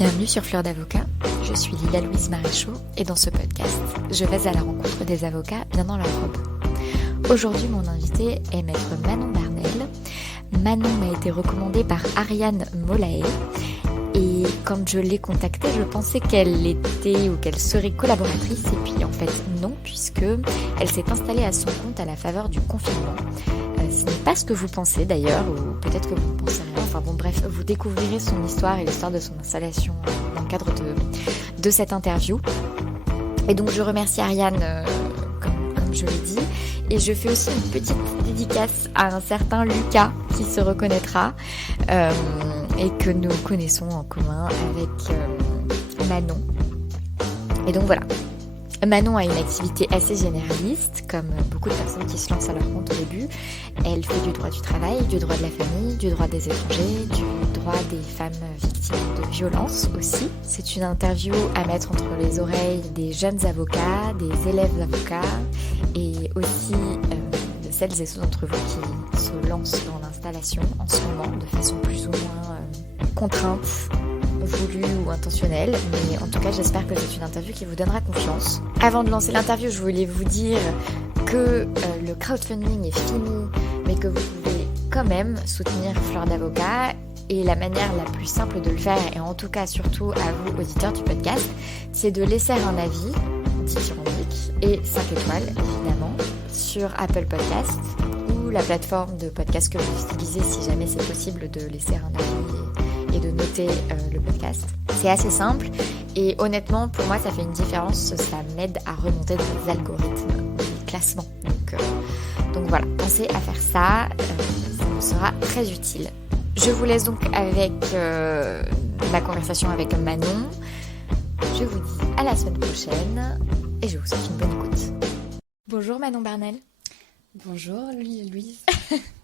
Bienvenue sur Fleur d'Avocat, je suis Lila Louise Maréchaux et dans ce podcast, je vais à la rencontre des avocats bien dans leur robe. Aujourd'hui, mon invité est maître Manon Barnel. Manon m'a été recommandée par Ariane Molaé et quand je l'ai contactée, je pensais qu'elle était ou qu'elle serait collaboratrice et puis en fait non, puisque elle s'est installée à son compte à la faveur du confinement. Ce n'est pas ce que vous pensez d'ailleurs, ou peut-être que vous ne pensez rien. Enfin bon, bref, vous découvrirez son histoire et l'histoire de son installation dans le cadre de cette interview. Et donc je remercie Ariane, comme je l'ai dit, et je fais aussi une petite dédicace à un certain Lucas qui se reconnaîtra et que nous connaissons en commun avec Manon. Et donc voilà. Manon a une activité assez généraliste, comme beaucoup de personnes qui se lancent à leur compte au début. Elle fait du droit du travail, du droit de la famille, du droit des étrangers, du droit des femmes victimes de violences aussi. C'est une interview à mettre entre les oreilles des jeunes avocats, des élèves avocats et aussi de celles et ceux d'entre vous qui se lancent dans l'installation en ce moment de façon plus ou moins contrainte, voulu ou intentionnel, mais en tout cas j'espère que c'est une interview qui vous donnera confiance. Avant de lancer l'interview, je voulais vous dire que le crowdfunding est fini, mais que vous pouvez quand même soutenir Fleur d'Avocat, et la manière la plus simple de le faire, et en tout cas surtout à vous auditeurs du podcast, c'est de laisser un avis dithyrambique et 5 étoiles évidemment sur Apple Podcasts ou la plateforme de podcast que vous utilisez si jamais c'est possible de laisser un avis et de noter le podcast. C'est assez simple et honnêtement pour moi ça fait une différence, ça m'aide à remonter dans les algorithmes, les classements. Donc voilà, pensez à faire ça, ça me sera très utile. Je vous laisse donc avec ma conversation avec Manon. Je vous dis à la semaine prochaine et je vous souhaite une bonne écoute. Bonjour Manon Barnel. Bonjour Louise.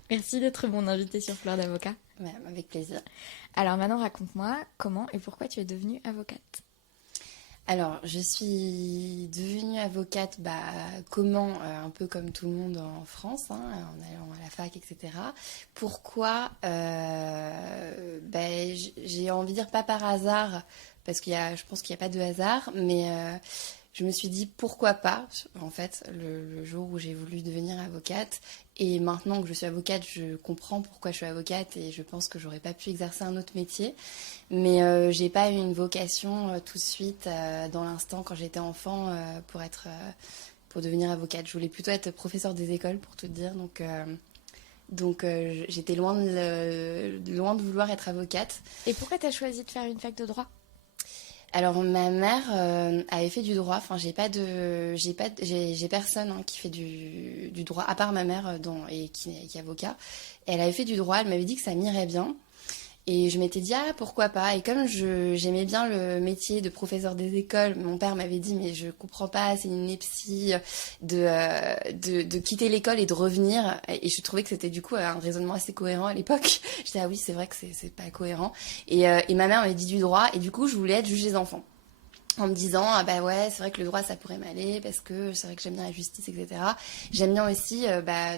Merci d'être mon invitée sur Fleur d'Avocat. Ouais, avec plaisir. Alors Manon, raconte-moi comment et pourquoi tu es devenue avocate. Alors, je suis devenue avocate, un peu comme tout le monde en France, en allant à la fac, etc. Pourquoi j'ai envie de dire pas par hasard, parce je pense qu'il n'y a pas de hasard, mais je me suis dit pourquoi pas, en fait, le jour où j'ai voulu devenir avocate. Et maintenant que je suis avocate, je comprends pourquoi je suis avocate et je pense que j'aurais pas pu exercer un autre métier. Mais j'ai pas eu une vocation tout de suite dans l'instant quand j'étais enfant pour devenir avocate. Je voulais plutôt être professeure des écoles pour tout te dire. Donc j'étais loin de vouloir être avocate. Et pourquoi tu as choisi de faire une fac de droit ? Alors ma mère avait fait du droit. Enfin j'ai personne qui fait du droit à part ma mère qui est avocat. Elle avait fait du droit. Elle m'avait dit que ça m'irait bien. Et je m'étais dit pourquoi pas. Et comme j'aimais bien le métier de professeur des écoles, mon père m'avait dit mais je comprends pas, c'est une ineptie de quitter l'école et de revenir. Et je trouvais que c'était du coup un raisonnement assez cohérent à l'époque. J'étais oui c'est vrai que c'est pas cohérent. Et ma mère m'avait dit du droit et du coup je voulais être juge des enfants. En me disant ouais c'est vrai que le droit ça pourrait m'aller parce que c'est vrai que j'aime bien la justice, etc. J'aime bien aussi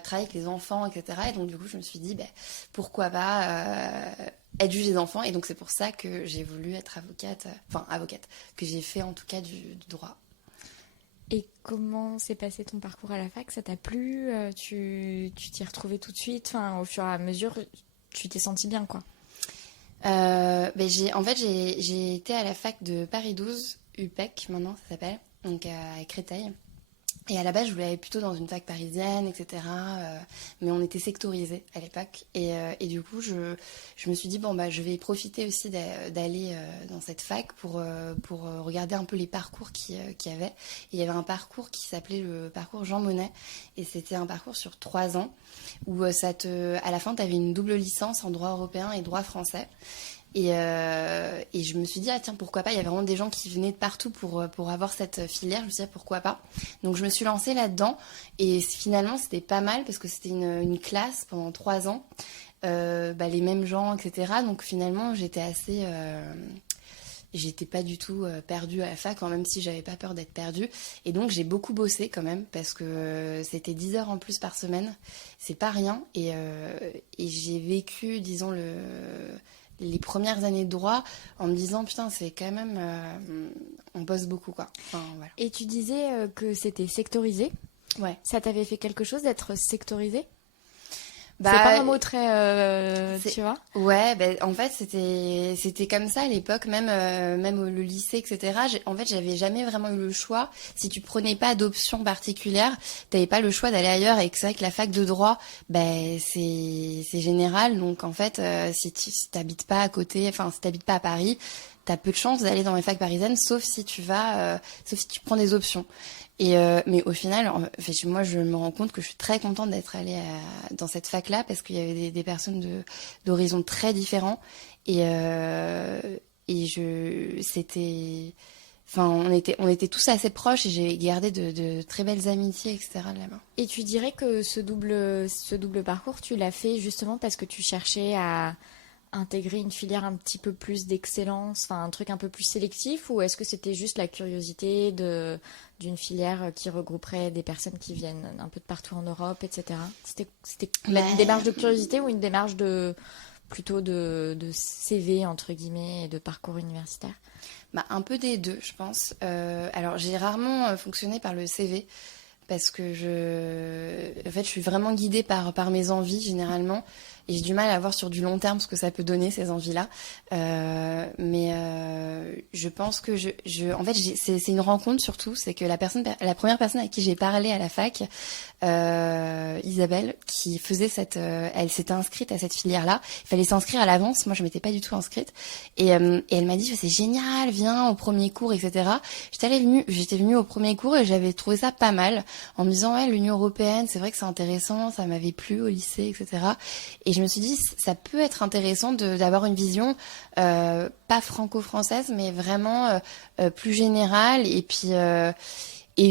travailler avec les enfants, etc. Et donc du coup je me suis dit pourquoi pas être juge des enfants. Et donc c'est pour ça que j'ai voulu être avocate, que j'ai fait en tout cas du droit. Et comment s'est passé ton parcours à la fac ? Ça t'a plu ? Tu t'y retrouvais tout de suite ? Au fur et à mesure, tu t'es sentie bien quoi ? J'ai été à la fac de Paris 12, UPEC maintenant ça s'appelle, donc à Créteil. Et à la base, je voulais aller plutôt dans une fac parisienne, etc. Mais on était sectorisés à l'époque. Et du coup, je me suis dit, je vais profiter aussi d'aller dans cette fac pour regarder un peu les parcours qu'il y avait. Et il y avait un parcours qui s'appelait le parcours Jean Monnet. Et c'était un parcours sur 3 ans où à la fin, tu avais une double licence en droit européen et droit français. Et je me suis dit tiens pourquoi pas, il y avait vraiment des gens qui venaient de partout pour avoir cette filière. Je me suis dit pourquoi pas, donc je me suis lancée là-dedans et finalement c'était pas mal parce que c'était une classe pendant 3 ans, les mêmes gens, etc. Donc finalement j'étais pas du tout perdue à la fac, même si j'avais pas peur d'être perdue. Et donc j'ai beaucoup bossé quand même parce que c'était 10 heures en plus par semaine, c'est pas rien. Et j'ai vécu disons les premières années de droit en me disant putain c'est quand même on bosse beaucoup quoi. Enfin, voilà. Et tu disais que c'était sectorisé. Ouais. Ça t'avait fait quelque chose d'être sectorisé? Bah, c'est pas un mot très, tu vois? Ouais, en fait c'était comme ça à l'époque, même le lycée, etc. En fait, j'avais jamais vraiment eu le choix. Si tu prenais pas d'option particulière, t'avais pas le choix d'aller ailleurs. Et que c'est vrai que la fac de droit, c'est général. Donc en fait, si t'habites pas à côté, enfin si t'habites pas à Paris, t'as peu de chances d'aller dans les facs parisiennes, sauf si tu prends des options. Mais au final, en fait, moi, je me rends compte que je suis très contente d'être allée dans cette fac-là parce qu'il y avait des personnes d'horizons très différents c'était, enfin, on était tous assez proches et j'ai gardé de très belles amitiés, etc. de là-bas. Et tu dirais que ce double parcours, tu l'as fait justement parce que tu cherchais à intégrer une filière un petit peu plus d'excellence, enfin un truc un peu plus sélectif, ou est-ce que c'était juste la curiosité d'une filière qui regrouperait des personnes qui viennent un peu de partout en Europe, etc. C'était une démarche de curiosité ou une démarche plutôt de CV entre guillemets et de parcours universitaire? Un peu des deux, je pense. Alors j'ai rarement fonctionné par le CV. Parce que en fait, je suis vraiment guidée par mes envies généralement, et j'ai du mal à voir sur du long terme ce que ça peut donner ces envies-là. Je pense que en fait, c'est une rencontre surtout, c'est que la première personne à qui j'ai parlé à la fac, Isabelle, qui faisait elle s'était inscrite à cette filière-là. Il fallait s'inscrire à l'avance. Moi, je m'étais pas du tout inscrite, et elle m'a dit c'est génial, viens au premier cours, etc. J'étais venue au premier cours et j'avais trouvé ça pas mal. En me disant, ouais, l'Union européenne, c'est vrai que c'est intéressant, ça m'avait plu au lycée, etc. Et je me suis dit, ça peut être intéressant d'avoir une vision pas franco-française, mais vraiment plus générale. Et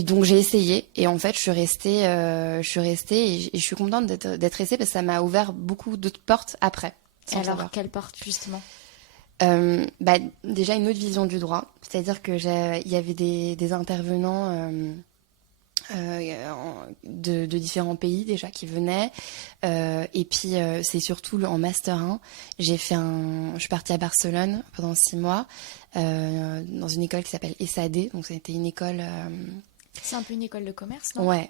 donc j'ai essayé. Et en fait, je suis restée et je suis contente d'être restée parce que ça m'a ouvert beaucoup d'autres portes après. Alors, quelle porte justement? Déjà une autre vision du droit. C'est-à-dire que il y avait des intervenants de différents pays déjà qui venaient, et puis c'est surtout en master 1 je suis partie à Barcelone pendant 6 mois dans une école qui s'appelle ESAD, donc c'était une école C'est un peu une école de commerce, non? Ouais.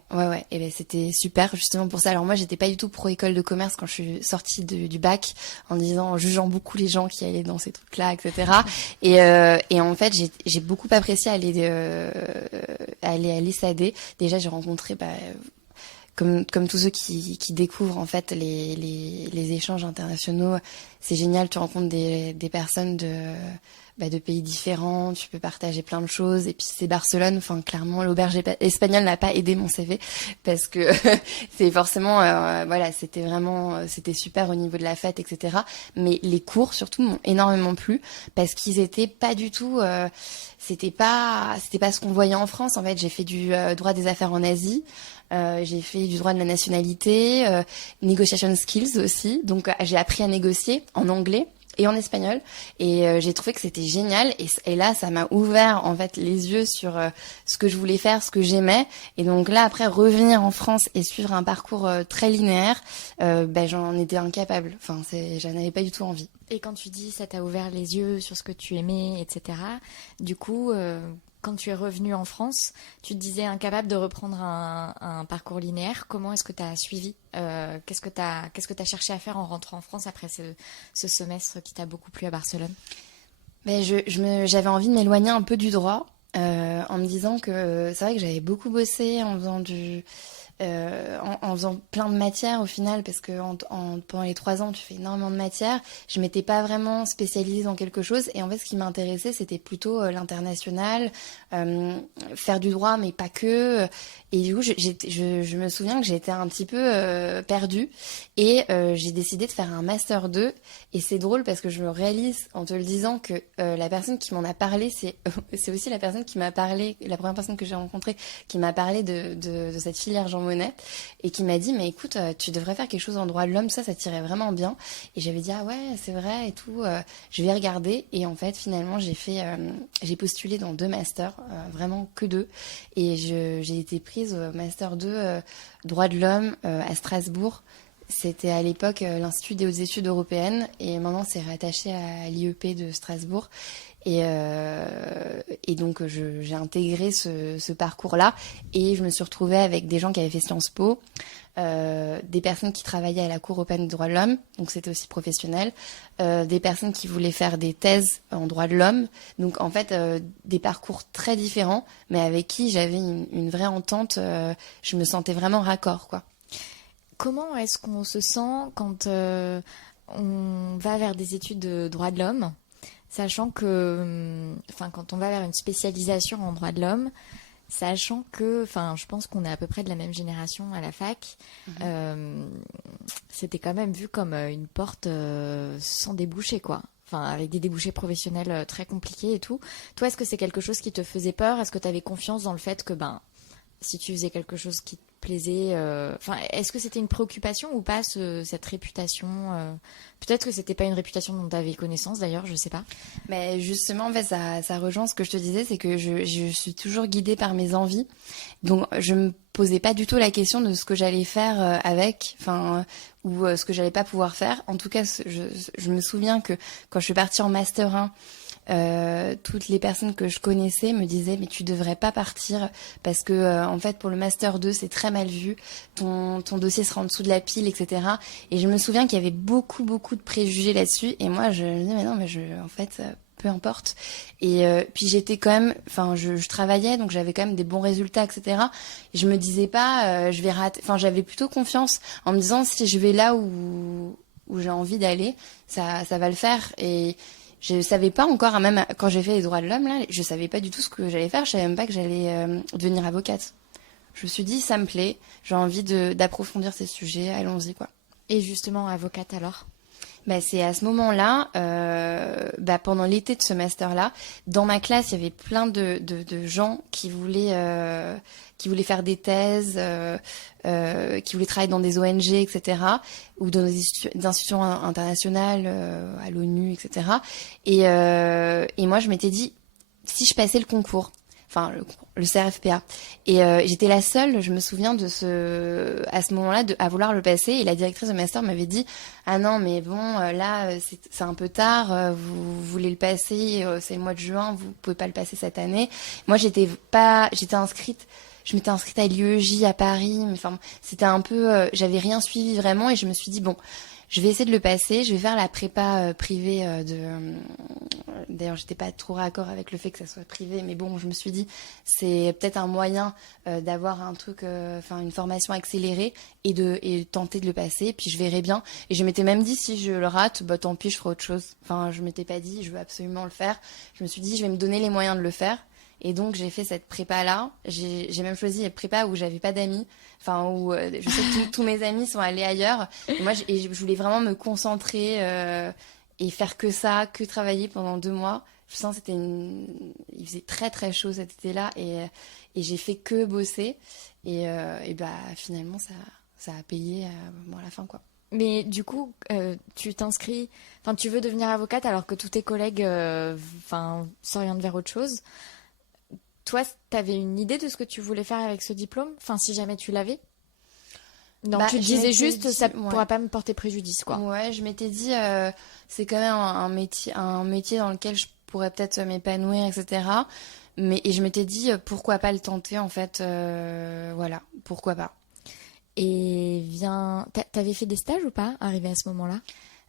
Et c'était super justement pour ça. Alors moi, j'étais pas du tout pro école de commerce quand je suis sortie du bac, en jugeant beaucoup les gens qui allaient dans ces trucs-là, etc. Et en fait, j'ai beaucoup apprécié aller à l'ESAD. Déjà, j'ai rencontré comme tous ceux qui découvrent en fait les échanges internationaux, c'est génial. Tu rencontres des personnes de pays différents, tu peux partager plein de choses. Et puis c'est Barcelone, enfin clairement l'auberge espagnole n'a pas aidé mon CV parce que c'est forcément c'était super au niveau de la fête, etc. Mais les cours surtout m'ont énormément plu parce qu'ils étaient pas du tout c'était pas ce qu'on voyait en France. En fait, j'ai fait du droit des affaires en Asie. J'ai fait du droit de la nationalité, negotiation skills aussi. Donc j'ai appris à négocier en anglais et en espagnol, et j'ai trouvé que c'était génial, et là ça m'a ouvert en fait les yeux sur ce que je voulais faire, ce que j'aimais. Et donc là après revenir en France et suivre un parcours très linéaire, j'en étais incapable, enfin j'en avais pas du tout envie. Et quand tu dis ça t'a ouvert les yeux sur ce que tu aimais, etc., du coup quand tu es revenue en France, tu te disais incapable de reprendre un parcours linéaire. Comment est-ce que tu as suivi qu'est-ce que tu as cherché à faire en rentrant en France après ce semestre qui t'a beaucoup plu à Barcelone? J'avais envie de m'éloigner un peu du droit, en me disant que c'est vrai que j'avais beaucoup bossé en faisant en faisant plein de matières au final, parce que pendant les 3 ans tu fais énormément de matières. Je m'étais pas vraiment spécialisée dans quelque chose, et en fait ce qui m'intéressait c'était plutôt l'international, faire du droit mais pas que. Et du coup je me souviens que j'étais un petit peu perdue, et j'ai décidé de faire un master 2. Et c'est drôle parce que je me réalise en te le disant que la personne qui m'en a parlé, c'est aussi la personne qui m'a parlé, la première personne que j'ai rencontrée qui m'a parlé de cette filière Jean Monnet, et qui m'a dit mais écoute, tu devrais faire quelque chose en droit de l'homme, ça tirait vraiment bien. Et j'avais dit ah ouais c'est vrai et tout, je vais regarder. Et en fait finalement j'ai postulé dans 2 masters, vraiment que 2, et j'ai été prise au master 2 droit de l'homme à Strasbourg. C'était à l'époque l'Institut des hautes études européennes et maintenant c'est rattaché à l'IEP de Strasbourg. Et donc j'ai intégré ce parcours-là et je me suis retrouvée avec des gens qui avaient fait Sciences Po, des personnes qui travaillaient à la Cour européenne des droits de l'homme, donc c'était aussi professionnel, des personnes qui voulaient faire des thèses en droits de l'homme, donc en fait des parcours très différents, mais avec qui j'avais une vraie entente, je me sentais vraiment raccord, quoi. Comment est-ce qu'on se sent quand on va vers des études de droits de l'homme, sachant que, enfin, quand on va vers une spécialisation en droits de l'homme, sachant que, enfin, je pense qu'on est à peu près de la même génération à la fac, c'était quand même vu comme une porte sans débouché, quoi. Enfin, avec des débouchés professionnels très compliqués et tout. Toi, est-ce que c'est quelque chose qui te faisait peur? Est-ce que tu avais confiance dans le fait que, ben, si tu faisais quelque chose qui te plaisait, enfin, est-ce que c'était une préoccupation ou pas cette réputation peut-être que c'était pas une réputation dont tu avais connaissance d'ailleurs, je sais pas. Mais justement, en fait, ça rejoint ce que je te disais, c'est que je suis toujours guidée par mes envies. Donc, je me posais pas du tout la question de ce que j'allais faire avec, enfin, ou ce que j'allais pas pouvoir faire. En tout cas, je me souviens que quand je suis partie en Master 1, toutes les personnes que je connaissais me disaient mais tu devrais pas partir parce que en fait pour le master 2 c'est très mal vu, ton dossier sera en dessous de la pile, etc. Et je me souviens qu'il y avait beaucoup de préjugés là-dessus et moi je me disais mais non mais en fait peu importe. Et puis j'étais quand même, enfin je travaillais donc j'avais quand même des bons résultats, etc. Et je me disais pas je vais rater, enfin j'avais plutôt confiance en me disant si je vais là où j'ai envie d'aller, ça va le faire. Et je savais pas encore, hein, même quand j'ai fait les droits de l'homme, là, je savais pas du tout ce que j'allais faire. Je savais même pas que j'allais devenir avocate. Je me suis dit, ça me plaît, j'ai envie d'approfondir ces sujets, allons-y, quoi. Et justement, avocate alors? Bah, c'est à ce moment-là, pendant l'été de ce master-là, dans ma classe, il y avait plein de gens qui voulaient faire des thèses, qui voulaient travailler dans des ONG, etc., ou dans des institutions internationales, à l'ONU, etc. Et moi, je m'étais dit, si je passais le concours, enfin le CRFPA. Et j'étais la seule, je me souviens à ce moment-là, à vouloir le passer. Et la directrice de master m'avait dit, ah non, mais bon, là, c'est un peu tard, vous voulez le passer, c'est le mois de juin, vous pouvez pas le passer cette année. Moi, j'étais inscrite. Je m'étais inscrite à l'IEJ à Paris, mais enfin, c'était un peu, j'avais rien suivi vraiment, et je me suis dit bon, je vais essayer de le passer, je vais faire la prépa privée D'ailleurs, j'étais pas trop raccord avec le fait que ça soit privé, mais bon, je me suis dit c'est peut-être un moyen d'avoir un truc, enfin une formation accélérée et tenter de le passer, puis je verrai bien. Et je m'étais même dit si je le rate, bah tant pis, je ferai autre chose. Enfin, je m'étais pas dit je veux absolument le faire. Je me suis dit je vais me donner les moyens de le faire. Et donc j'ai fait cette prépa là. J'ai même choisi une prépa où j'avais pas d'amis, enfin où je sais que tous mes amis sont allés ailleurs. Et moi je voulais vraiment me concentrer et faire que ça, que travailler pendant 2 mois. Je sens que il faisait très très chaud cet été-là et j'ai fait que bosser et bah finalement ça a payé à la fin, quoi. Mais du coup, tu t'inscris, enfin tu veux devenir avocate alors que tous tes collègues s'orientent vers autre chose. Toi, t'avais une idée de ce que tu voulais faire avec ce diplôme? Enfin, si jamais tu l'avais? Non, tu te disais juste, ça pourra pas me porter préjudice, quoi. Ouais, je m'étais dit, c'est quand même un métier dans lequel je pourrais peut-être m'épanouir, etc. Et je m'étais dit, pourquoi pas le tenter, en fait, voilà, pourquoi pas. Et t'avais fait des stages ou pas, arrivé à ce moment-là?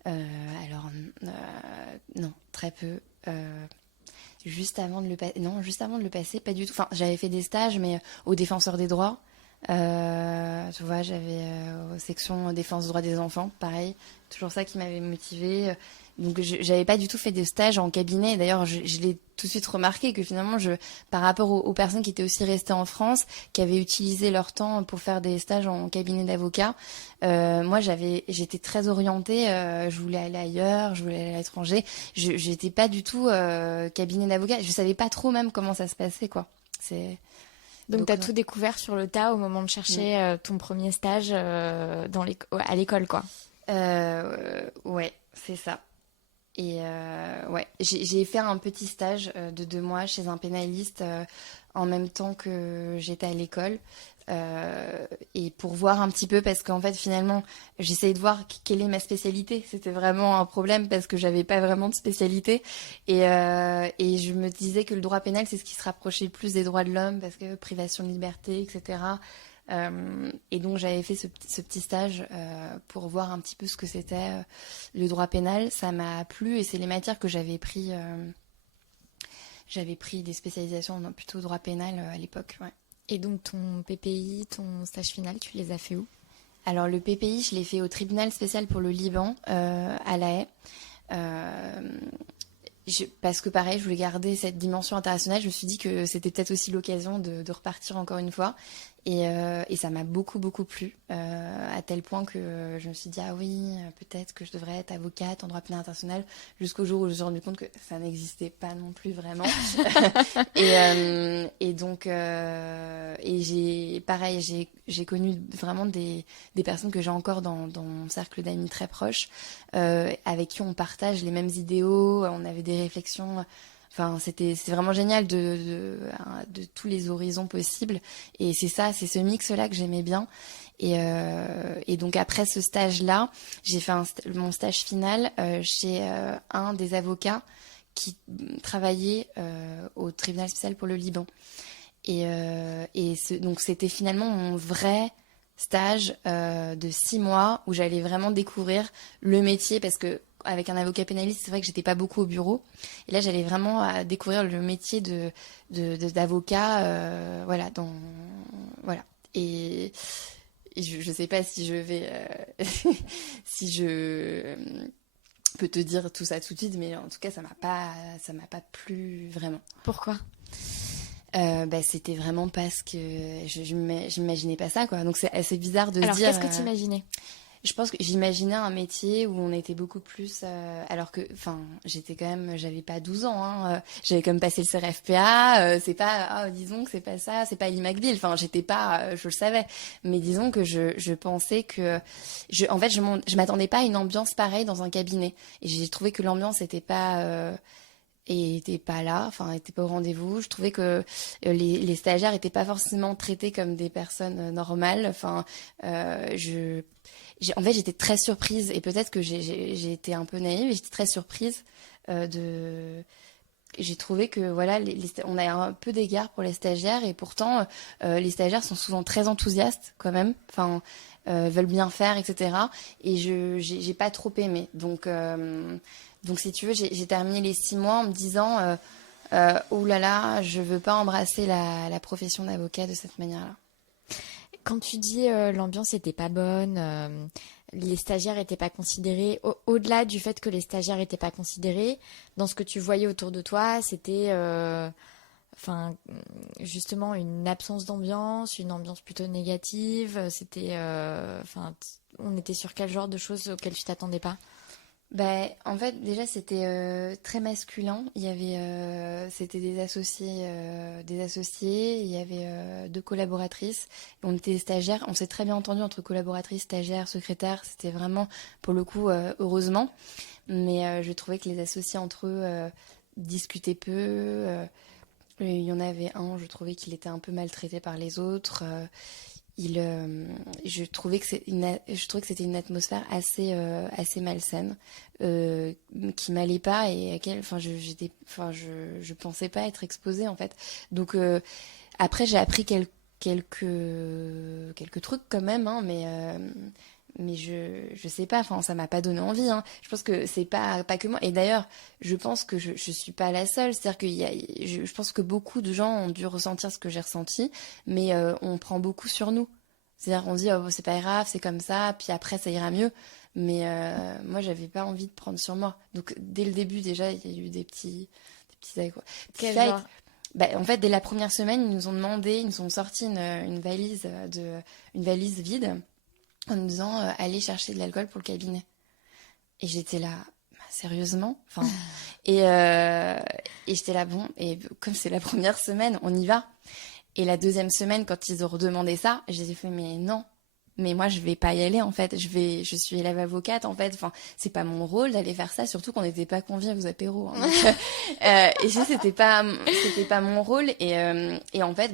Alors, non, très peu. Juste avant de le passer, pas du tout. Enfin, j'avais fait des stages, mais au Défenseur des droits. Tu vois, j'avais section défense droits des enfants, pareil, toujours ça qui m'avait motivée. Donc j'avais pas du tout fait de stage en cabinet. D'ailleurs, je l'ai tout de suite remarqué que finalement, par rapport aux personnes qui étaient aussi restées en France, qui avaient utilisé leur temps pour faire des stages en cabinet d'avocat, moi j'étais très orientée. Je voulais aller ailleurs, je voulais aller à l'étranger. J'étais pas du tout cabinet d'avocat. Je savais pas trop même comment ça se passait, quoi. Donc tu as tout découvert sur le tas au moment de chercher ton premier stage à l'école, quoi. Ouais, c'est ça. Et ouais, j'ai fait un petit stage de 2 mois chez un pénaliste en même temps que j'étais à l'école. Et pour voir un petit peu, parce qu'en fait finalement j'essayais de voir quelle est ma spécialité. C'était vraiment un problème parce que j'avais pas vraiment de spécialité et je me disais que le droit pénal c'est ce qui se rapprochait le plus des droits de l'homme parce que privation de liberté, etc. Et donc j'avais fait ce petit stage pour voir un petit peu ce que c'était le droit pénal. Ça m'a plu et c'est les matières que j'avais pris. J'avais pris des spécialisations dans plutôt droit pénal à l'époque, ouais. Et donc ton PPI, ton stage final, tu les as fait où? Alors le PPI, je l'ai fait au tribunal spécial pour le Liban, à La Haye. Euh, Parce que pareil, je voulais garder cette dimension internationale. Je me suis dit que c'était peut-être aussi l'occasion de repartir encore une fois. Et ça m'a beaucoup, beaucoup plu. À tel point que je me suis dit, ah oui, peut-être que je devrais être avocate en droit pénal international. Jusqu'au jour où je me suis rendu compte que ça n'existait pas non plus vraiment. Et donc, pareil, j'ai connu vraiment des personnes que j'ai encore dans mon cercle d'amis très proches, avec qui on partage les mêmes idéaux, on avait des réflexions. Enfin, c'était vraiment génial de tous les horizons possibles. Et c'est ce mix-là que j'aimais bien. Et donc après ce stage-là, j'ai fait mon stage final chez un des avocats qui travaillait au tribunal spécial pour le Liban. Donc c'était finalement mon vrai stage de 6 mois où j'allais vraiment découvrir le métier parce que avec un avocat pénaliste, c'est vrai que j'étais pas beaucoup au bureau. Et là, j'allais vraiment découvrir le métier d'avocat, voilà, voilà. Et je sais pas si je vais, si je peux te dire tout ça tout de suite, mais en tout cas, ça m'a pas plu vraiment. Pourquoi? C'était vraiment parce que j'imaginais pas ça, quoi. Donc c'est assez bizarre de Alors, se dire. qu'est-ce que tu imaginais? Je pense que j'imaginais un métier où on était beaucoup plus, alors que, enfin, j'avais pas 12 ans, hein, j'avais quand même passé le CRFPA, c'est pas, disons que c'est pas ça, c'est pas Ellie McBeal, enfin, j'étais pas, je le savais, mais disons que je pensais que, en fait, je m'attendais pas à une ambiance pareille dans un cabinet, et j'ai trouvé que l'ambiance était pas là, enfin, était pas au rendez-vous. Je trouvais que les stagiaires étaient pas forcément traités comme des personnes normales. Enfin, en fait, j'étais très surprise et peut-être que j'ai été un peu naïve et j'étais très surprise de. J'ai trouvé que voilà, on a un peu d'égard pour les stagiaires et pourtant les stagiaires sont souvent très enthousiastes quand même. Enfin, veulent bien faire, etc. Et j'ai pas trop aimé. Donc si tu veux, j'ai terminé les 6 mois en me disant oh là là, je veux pas embrasser la profession d'avocat de cette manière-là. Quand tu dis l'ambiance n'était pas bonne, les stagiaires n'étaient pas considérés, au-delà du fait que les stagiaires n'étaient pas considérés, dans ce que tu voyais autour de toi, c'était justement une absence d'ambiance, une ambiance plutôt négative. On était sur quel genre de choses auxquelles tu t'attendais pas? En fait, déjà, c'était très masculin. C'était des associés, il y avait 2 collaboratrices. On était des stagiaires. On s'est très bien entendu entre collaboratrices, stagiaires, secrétaires. C'était vraiment, pour le coup, heureusement. Mais je trouvais que les associés entre eux discutaient peu. Il y en avait un, je trouvais qu'il était un peu maltraité par les autres. Je trouvais que c'était une atmosphère assez malsaine, qui m'allait pas et à laquelle, je pensais pas être exposée en fait. Donc après j'ai appris quelques trucs quand même, hein, mais je sais pas, enfin ça m'a pas donné envie, hein. Je pense que c'est pas que moi. Et d'ailleurs, je pense que je suis pas la seule. C'est-à-dire je pense que beaucoup de gens ont dû ressentir ce que j'ai ressenti, mais on prend beaucoup sur nous. C'est-à-dire on dit oh, c'est pas grave, c'est comme ça, puis après ça ira mieux. Mais moi j'avais pas envie de prendre sur moi. Donc dès le début déjà il y a eu des petits Quel genre? en fait dès la première semaine ils nous ont sorti une valise vide en nous disant allez chercher de l'alcool pour le cabinet. Et j'étais là, sérieusement, enfin, et j'étais là bon, et comme c'est la première semaine, on y va. Et la deuxième semaine, quand ils ont redemandé ça, j'ai fait mais non, mais moi je vais pas y aller en fait, je suis élève avocate en fait, enfin c'est pas mon rôle d'aller faire ça, surtout qu'on n'était pas conviés aux apéros, hein. Donc, et c'était pas mon rôle et en fait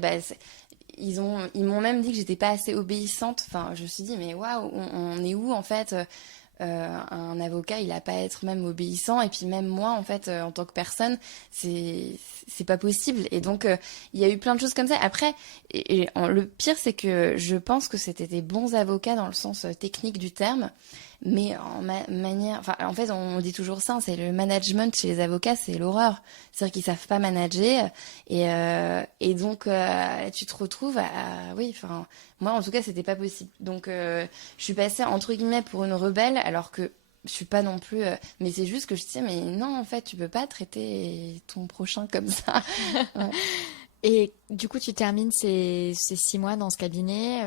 ils m'ont même dit que j'étais pas assez obéissante. Enfin, je me suis dit, mais waouh, on est où en fait un avocat, il a pas à être même obéissant. Et puis même moi, en fait, en tant que personne, c'est pas possible. Et donc, il y a eu plein de choses comme ça. Après, le pire, c'est que je pense que c'était des bons avocats dans le sens technique du terme. Mais en manière, enfin, en fait, on dit toujours ça, c'est le management chez les avocats, c'est l'horreur. C'est-à-dire qu'ils savent pas manager, et donc tu te retrouves oui, enfin, moi en tout cas, c'était pas possible. Donc, je suis passée entre guillemets pour une rebelle, alors que je suis pas non plus. Mais c'est juste que je disais, mais non, en fait, tu peux pas traiter ton prochain comme ça. Ouais. Et du coup, tu termines ces 6 mois dans ce cabinet,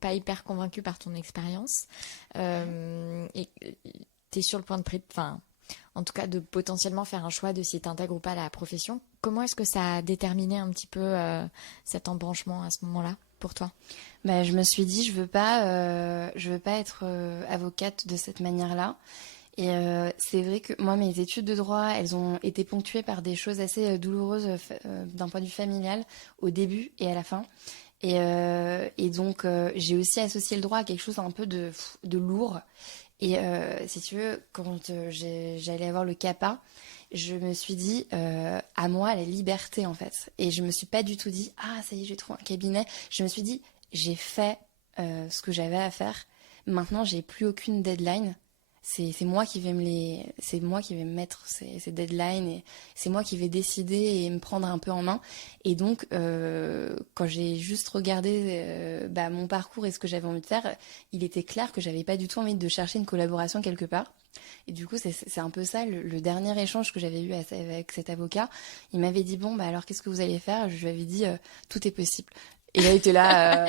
pas hyper convaincu par ton expérience, et tu es sur le point enfin, en tout cas, de potentiellement faire un choix de si tu intègres ou pas la profession. Comment est-ce que ça a déterminé un petit peu cet embranchement à ce moment-là pour toi? Bah, je me suis dit, je veux pas être avocate de cette manière-là. Et c'est vrai que moi, mes études de droit, elles ont été ponctuées par des choses assez douloureuses d'un point de vue familial, au début et à la fin. Et donc, j'ai aussi associé le droit à quelque chose un peu de lourd. Et si tu veux, quand j'allais avoir le CAPA, je me suis dit, à moi, la liberté, en fait. Et je me suis pas du tout dit, ah, ça y est, j'ai trouvé un cabinet. Je me suis dit, j'ai fait ce que j'avais à faire. Maintenant, j'ai plus aucune deadline. C'est moi qui vais c'est moi qui vais me mettre ces deadlines et c'est moi qui vais décider et me prendre un peu en main. Et donc, quand j'ai juste regardé mon parcours et ce que j'avais envie de faire, il était clair que j'avais pas du tout envie de chercher une collaboration quelque part. Et du coup, c'est un peu ça, le dernier échange que j'avais eu avec cet avocat. Il m'avait dit, bon, bah alors qu'est-ce que vous allez faire? Je lui avais dit, tout est possible. Et là, il était là...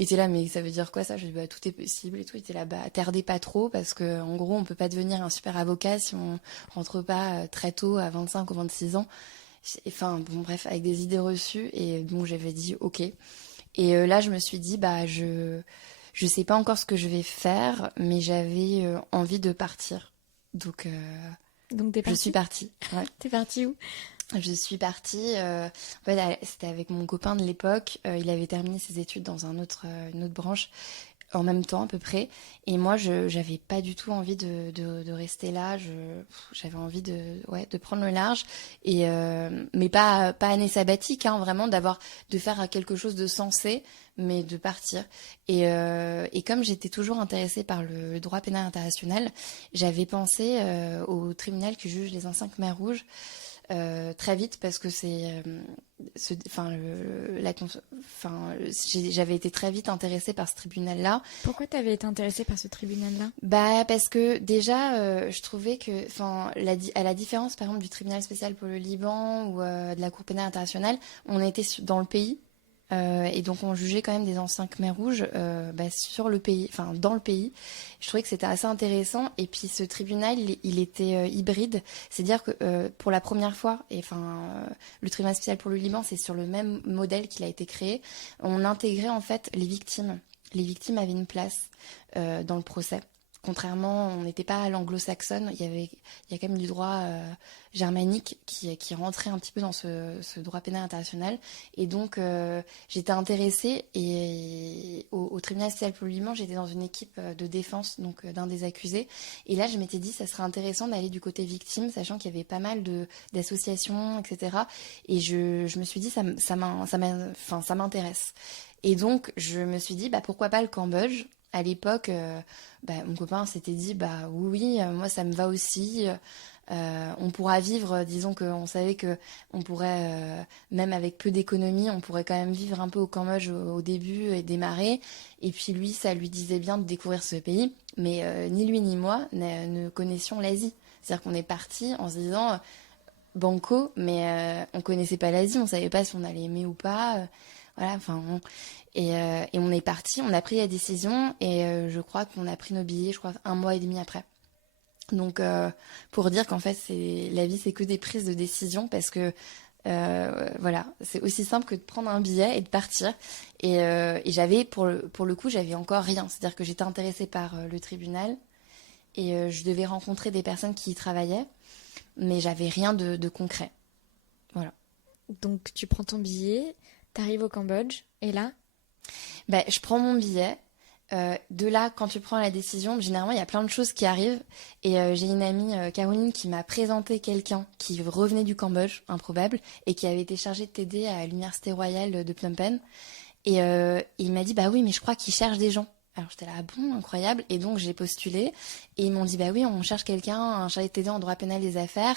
Il était là, mais ça veut dire quoi ça? Je lui ai dit, bah, tout est possible et tout. Il était là, bah, tardez pas trop parce que, en gros, on peut pas devenir un super avocat si on rentre pas très tôt, à 25 ou 26 ans. Enfin, bon, bref, avec des idées reçues. Et donc, j'avais dit, ok. Et là, je me suis dit, bah, je sais pas encore ce que je vais faire, mais j'avais envie de partir. Donc, Donc, t'es je suis partie? partie. Ouais. T'es partie où? Je suis partie, en fait, c'était avec mon copain de l'époque. Il avait terminé ses études dans une autre branche en même temps à peu près. Et moi, j'avais pas du tout envie de rester là. J'avais envie de prendre le large. Et, mais pas année sabbatique, hein, vraiment de faire quelque chose de sensé, mais de partir. Et comme j'étais toujours intéressée par le droit pénal international, j'avais pensé au tribunal qui juge les anciens Khmers rouges. Très vite parce que j'avais été très vite intéressée par ce tribunal-là. Pourquoi t'avais été intéressée par ce tribunal-là? Bah parce que déjà je trouvais que à la différence par exemple du tribunal spécial pour le Liban ou de la Cour pénale internationale, on était dans le pays. Et donc on jugeait quand même des anciens Khmers rouges sur le pays, enfin dans le pays. Je trouvais que c'était assez intéressant. Et puis ce tribunal, il était hybride, c'est-à-dire que pour la première fois, le tribunal spécial pour le Liban, c'est sur le même modèle qu'il a été créé. On intégrait en fait les victimes. Les victimes avaient une place dans le procès. Contrairement, on n'était pas à l'anglo-saxonne, il y a quand même du droit germanique qui rentrait un petit peu dans ce droit pénal international. Et donc, j'étais intéressée et au tribunal spécial pour le Liban, j'étais dans une équipe de défense donc d'un des accusés. Et là, je m'étais dit, ça serait intéressant d'aller du côté victime, sachant qu'il y avait pas mal d'associations, etc. Et je me suis dit, ça m'intéresse. Et donc, je me suis dit, bah, pourquoi pas le Cambodge? À l'époque, mon copain s'était dit, bah oui, moi ça me va aussi. On pourra vivre, disons qu'on savait que on pourrait, même avec peu d'économie, on pourrait quand même vivre un peu au Cambodge au début et démarrer. Et puis lui, ça lui disait bien de découvrir ce pays. Mais ni lui ni moi ne connaissions l'Asie. C'est-à-dire qu'on est parti en se disant banco, mais on connaissait pas l'Asie, on savait pas si on allait aimer ou pas. Voilà, et on est parti, on a pris la décision et je crois qu'on a pris nos billets, je crois, 1 mois et demi après. Donc, pour dire qu'en fait, la vie, c'est que des prises de décision parce que Voilà, c'est aussi simple que de prendre un billet et de partir. Et j'avais, pour le coup, j'avais encore rien. C'est-à-dire que j'étais intéressée par le tribunal et je devais rencontrer des personnes qui y travaillaient, mais j'avais rien de concret. Voilà. Donc tu prends ton billet, t'arrives au Cambodge, et là? Ben, je prends mon billet. De là, quand tu prends la décision, généralement, il y a plein de choses qui arrivent. Et j'ai une amie, Caroline, qui m'a présenté quelqu'un qui revenait du Cambodge, improbable, et qui avait été chargé de t'aider à l'Université royale de Phnom Penh. Et il m'a dit, bah oui, mais je crois qu'ils cherchent des gens. Alors j'étais là, ah bon, incroyable. Et donc j'ai postulé. Et ils m'ont dit, bah oui, on cherche quelqu'un, un chargé de TD en droit pénal des affaires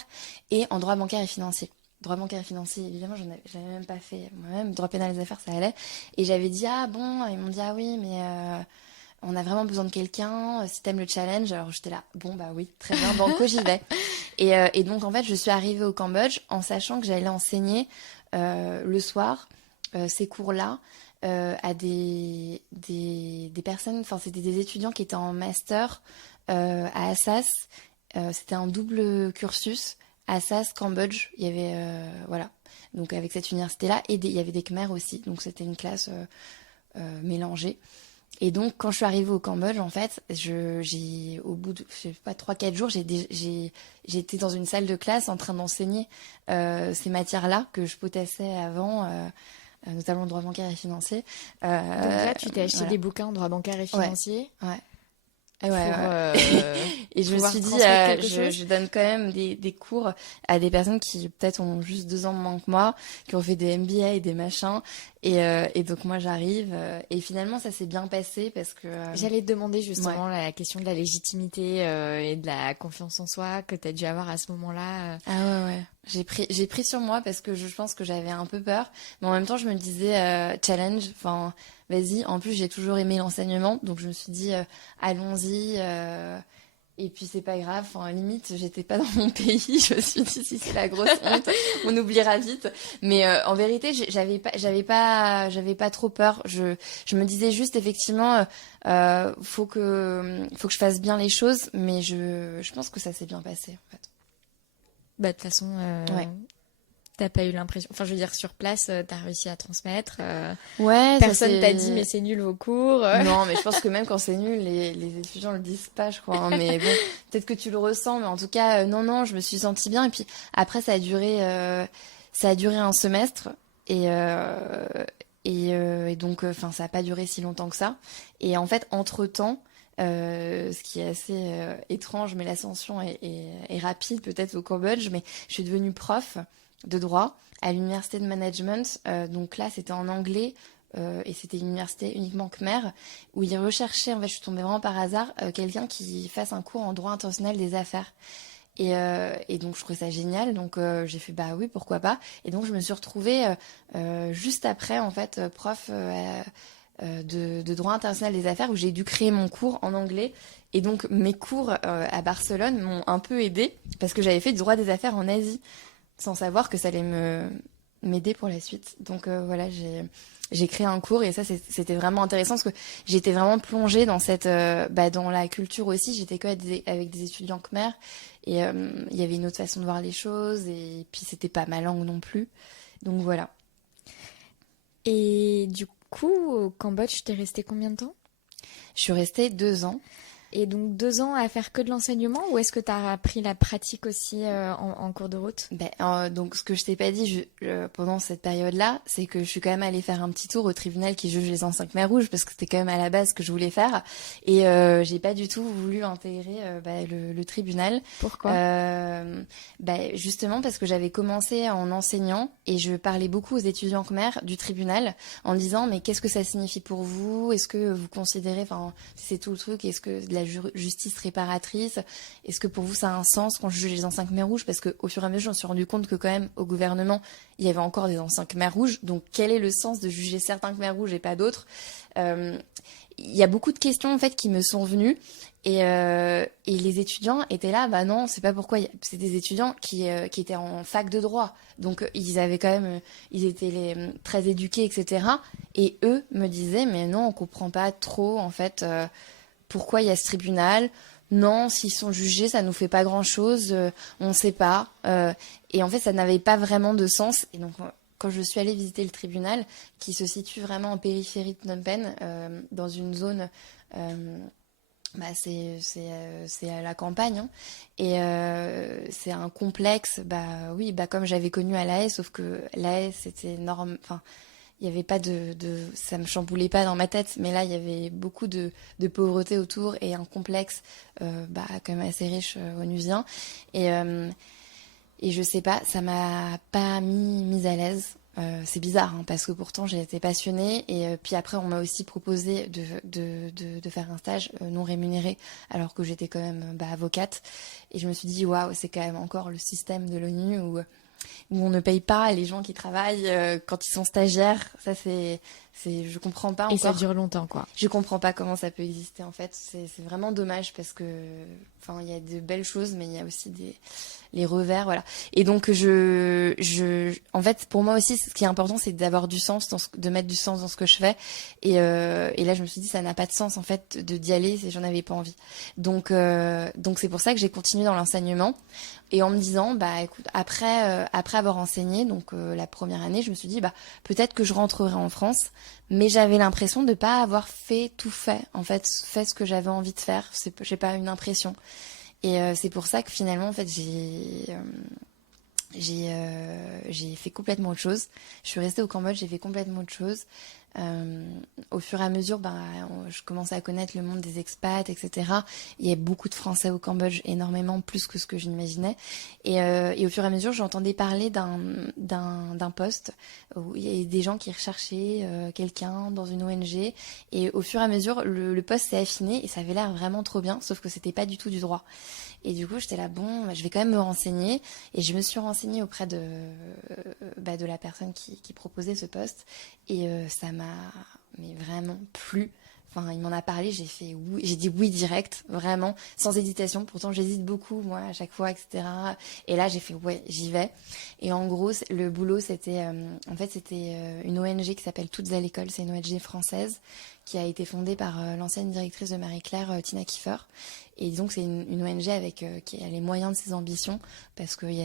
et en droit bancaire et financier. Droit bancaire et financier, évidemment, j'avais même pas fait moi-même. Droit pénal des affaires, ça allait. Et j'avais dit, ah bon, ils m'ont dit, ah oui, mais on a vraiment besoin de quelqu'un. Si t'aimes le challenge, alors j'étais là, bon, bah oui, très bien, banco, j'y vais. Et donc, en fait, je suis arrivée au Cambodge en sachant que j'allais enseigner le soir ces cours-là à des personnes, enfin, c'était des étudiants qui étaient en master à Assas. C'était un double cursus. Assas, Cambodge, il y avait voilà, donc avec cette université-là, et il y avait des Khmers aussi, donc c'était une classe mélangée. Et donc quand je suis arrivée au Cambodge, en fait, j'ai au bout de, je sais pas, 3-4 jours, j'étais dans une salle de classe en train d'enseigner ces matières-là que je potassais avant, notamment droit bancaire et financier. Donc là, tu t'es acheté Voilà. des bouquins en droit bancaire et financier. Ouais. Pour Et je me pouvoir suis dit, transmettre quelque chose. je donne quand même des cours à des personnes qui peut-être ont juste 2 ans de moins que moi, qui ont fait des MBA et des machins. Et donc moi j'arrive. Et finalement ça s'est bien passé parce que... J'allais te demander justement la question de la légitimité et de la confiance en soi que tu as dû avoir à ce moment-là. Ah ouais. J'ai pris sur moi parce que je pense que j'avais un peu peur. Mais en même temps je me disais, challenge, enfin... Vas-y, en plus j'ai toujours aimé l'enseignement, donc je me suis dit allons-y, et puis c'est pas grave, enfin limite j'étais pas dans mon pays, je me suis dit si c'est la grosse honte, on oubliera vite. Mais en vérité j'avais pas trop peur, je me disais juste effectivement faut que je fasse bien les choses, mais je pense que ça s'est bien passé en fait. Bah de toute façon. Ouais. T'as pas eu l'impression... Enfin, je veux dire, sur place, t'as réussi à transmettre. Ouais, Personne t'a dit, mais c'est nul vos cours. Non, mais je pense que même quand c'est nul, les étudiants le disent pas, je crois. Hein. Mais bon, peut-être que tu le ressens, mais en tout cas, non, je me suis sentie bien. Et puis après, ça a duré un semestre. Et donc, enfin, ça a pas duré si longtemps que ça. Et en fait, entre-temps, ce qui est assez étrange, mais l'ascension est rapide, peut-être au Cambodge, mais je suis devenue prof de droit à l'université de management. Donc là, c'était en anglais et c'était une université uniquement Khmer où ils recherchaient, en fait, je suis tombée vraiment par hasard, quelqu'un qui fasse un cours en droit international des affaires. Et donc je trouvais ça génial, donc j'ai fait bah oui, pourquoi pas. Et donc je me suis retrouvée juste après, en fait, prof de droit international des affaires où j'ai dû créer mon cours en anglais. Et donc mes cours à Barcelone m'ont un peu aidée parce que j'avais fait du droit des affaires en Asie sans savoir que ça allait m'aider pour la suite. Donc voilà, j'ai créé un cours et ça c'était vraiment intéressant parce que j'étais vraiment plongée dans dans la culture aussi. J'étais avec des étudiants khmer et il y avait une autre façon de voir les choses et puis c'était pas ma langue non plus. Donc voilà. Et du coup, au Cambodge, t'es restée combien de temps? Je suis restée 2 ans. Et donc 2 ans à faire que de l'enseignement ou est-ce que tu as appris la pratique aussi en cours de route? Donc ce que je t'ai pas dit pendant cette période-là, c'est que je suis quand même allée faire un petit tour au tribunal qui juge les anciens Khmer rouges parce que c'était quand même à la base ce que je voulais faire et j'ai pas du tout voulu intégrer le tribunal. Pourquoi? Justement parce que j'avais commencé en enseignant et je parlais beaucoup aux étudiants Khmer du tribunal en disant mais qu'est-ce que ça signifie pour vous? Est-ce que vous considérez, enfin c'est tout le truc, est-ce que la justice réparatrice, est-ce que pour vous ça a un sens quand je juge les anciens Khmer rouges? Parce qu'au fur et à mesure, je me suis rendu compte que quand même au gouvernement, il y avait encore des anciens Khmer rouges. Donc quel est le sens de juger certains Khmer rouges et pas d'autres? Il y a beaucoup de questions en fait qui me sont venues et les étudiants étaient là, bah non, c'est pas pourquoi. C'est des étudiants qui étaient en fac de droit, donc ils avaient quand même, ils étaient très éduqués, etc. Et eux me disaient, mais non, on comprend pas trop en fait. Pourquoi il y a ce tribunal? Non, s'ils sont jugés, ça nous fait pas grand-chose, on sait pas. Et en fait, ça n'avait pas vraiment de sens. Et donc, quand je suis allée visiter le tribunal, qui se situe vraiment en périphérie de Phnom Penh, dans une zone, c'est à la campagne, hein. Et c'est un complexe, oui, comme j'avais connu à La Haye, sauf que La Haye, c'était énorme. Enfin, il y avait pas ça me chamboulait pas dans ma tête, mais là il y avait beaucoup de pauvreté autour et un complexe quand même assez riche onusien. Et et je sais pas, ça m'a pas mise à l'aise. C'est bizarre, hein, parce que pourtant j'ai été passionnée. Et puis après, on m'a aussi proposé de faire un stage non rémunéré, alors que j'étais quand même avocate. Et je me suis dit, waouh, c'est quand même encore le système de l'ONU où on ne paye pas les gens qui travaillent quand ils sont stagiaires. Ça, je comprends pas encore. Et ça dure longtemps, quoi. Je comprends pas comment ça peut exister, en fait. C'est vraiment dommage parce que, enfin, il y a de belles choses, mais il y a aussi les revers, voilà. Et donc, en fait, pour moi aussi, ce qui est important, c'est d'avoir du sens, de mettre du sens dans ce que je fais. Et là, je me suis dit, ça n'a pas de sens, en fait, d'y aller si j'en avais pas envie. Donc c'est pour ça que j'ai continué dans l'enseignement. Et en me disant, écoute, après avoir enseigné, donc la première année, je me suis dit, peut-être que je rentrerai en France, mais j'avais l'impression de pas avoir tout fait, en fait ce que j'avais envie de faire. J'ai pas une impression. Et c'est pour ça que finalement, en fait, j'ai fait complètement autre chose. Je suis restée au Cambodge, j'ai fait complètement autre chose. Au fur et à mesure, je commençais à connaître le monde des expats, etc. Il y a beaucoup de Français au Cambodge, énormément, plus que ce que je n'imaginais. Et au fur et à mesure, j'entendais parler d'un poste où il y avait des gens qui recherchaient quelqu'un dans une ONG. Et au fur et à mesure, le poste s'est affiné et ça avait l'air vraiment trop bien, sauf que c'était pas du tout du droit. Et du coup, j'étais là, bon, je vais quand même me renseigner. Et je me suis renseignée auprès de la personne qui proposait ce poste. Et ça m'a vraiment plu. Enfin, il m'en a parlé, j'ai fait oui, j'ai dit oui direct, vraiment, sans hésitation. Pourtant, j'hésite beaucoup, moi, à chaque fois, etc. Et là, j'ai fait ouais, j'y vais. Et en gros, le boulot, c'était une ONG qui s'appelle Toutes à l'école. C'est une ONG française qui a été fondée par l'ancienne directrice de Marie-Claire, Tina Kiefer. Et donc, c'est une ONG qui a les moyens de ses ambitions, parce qu'ils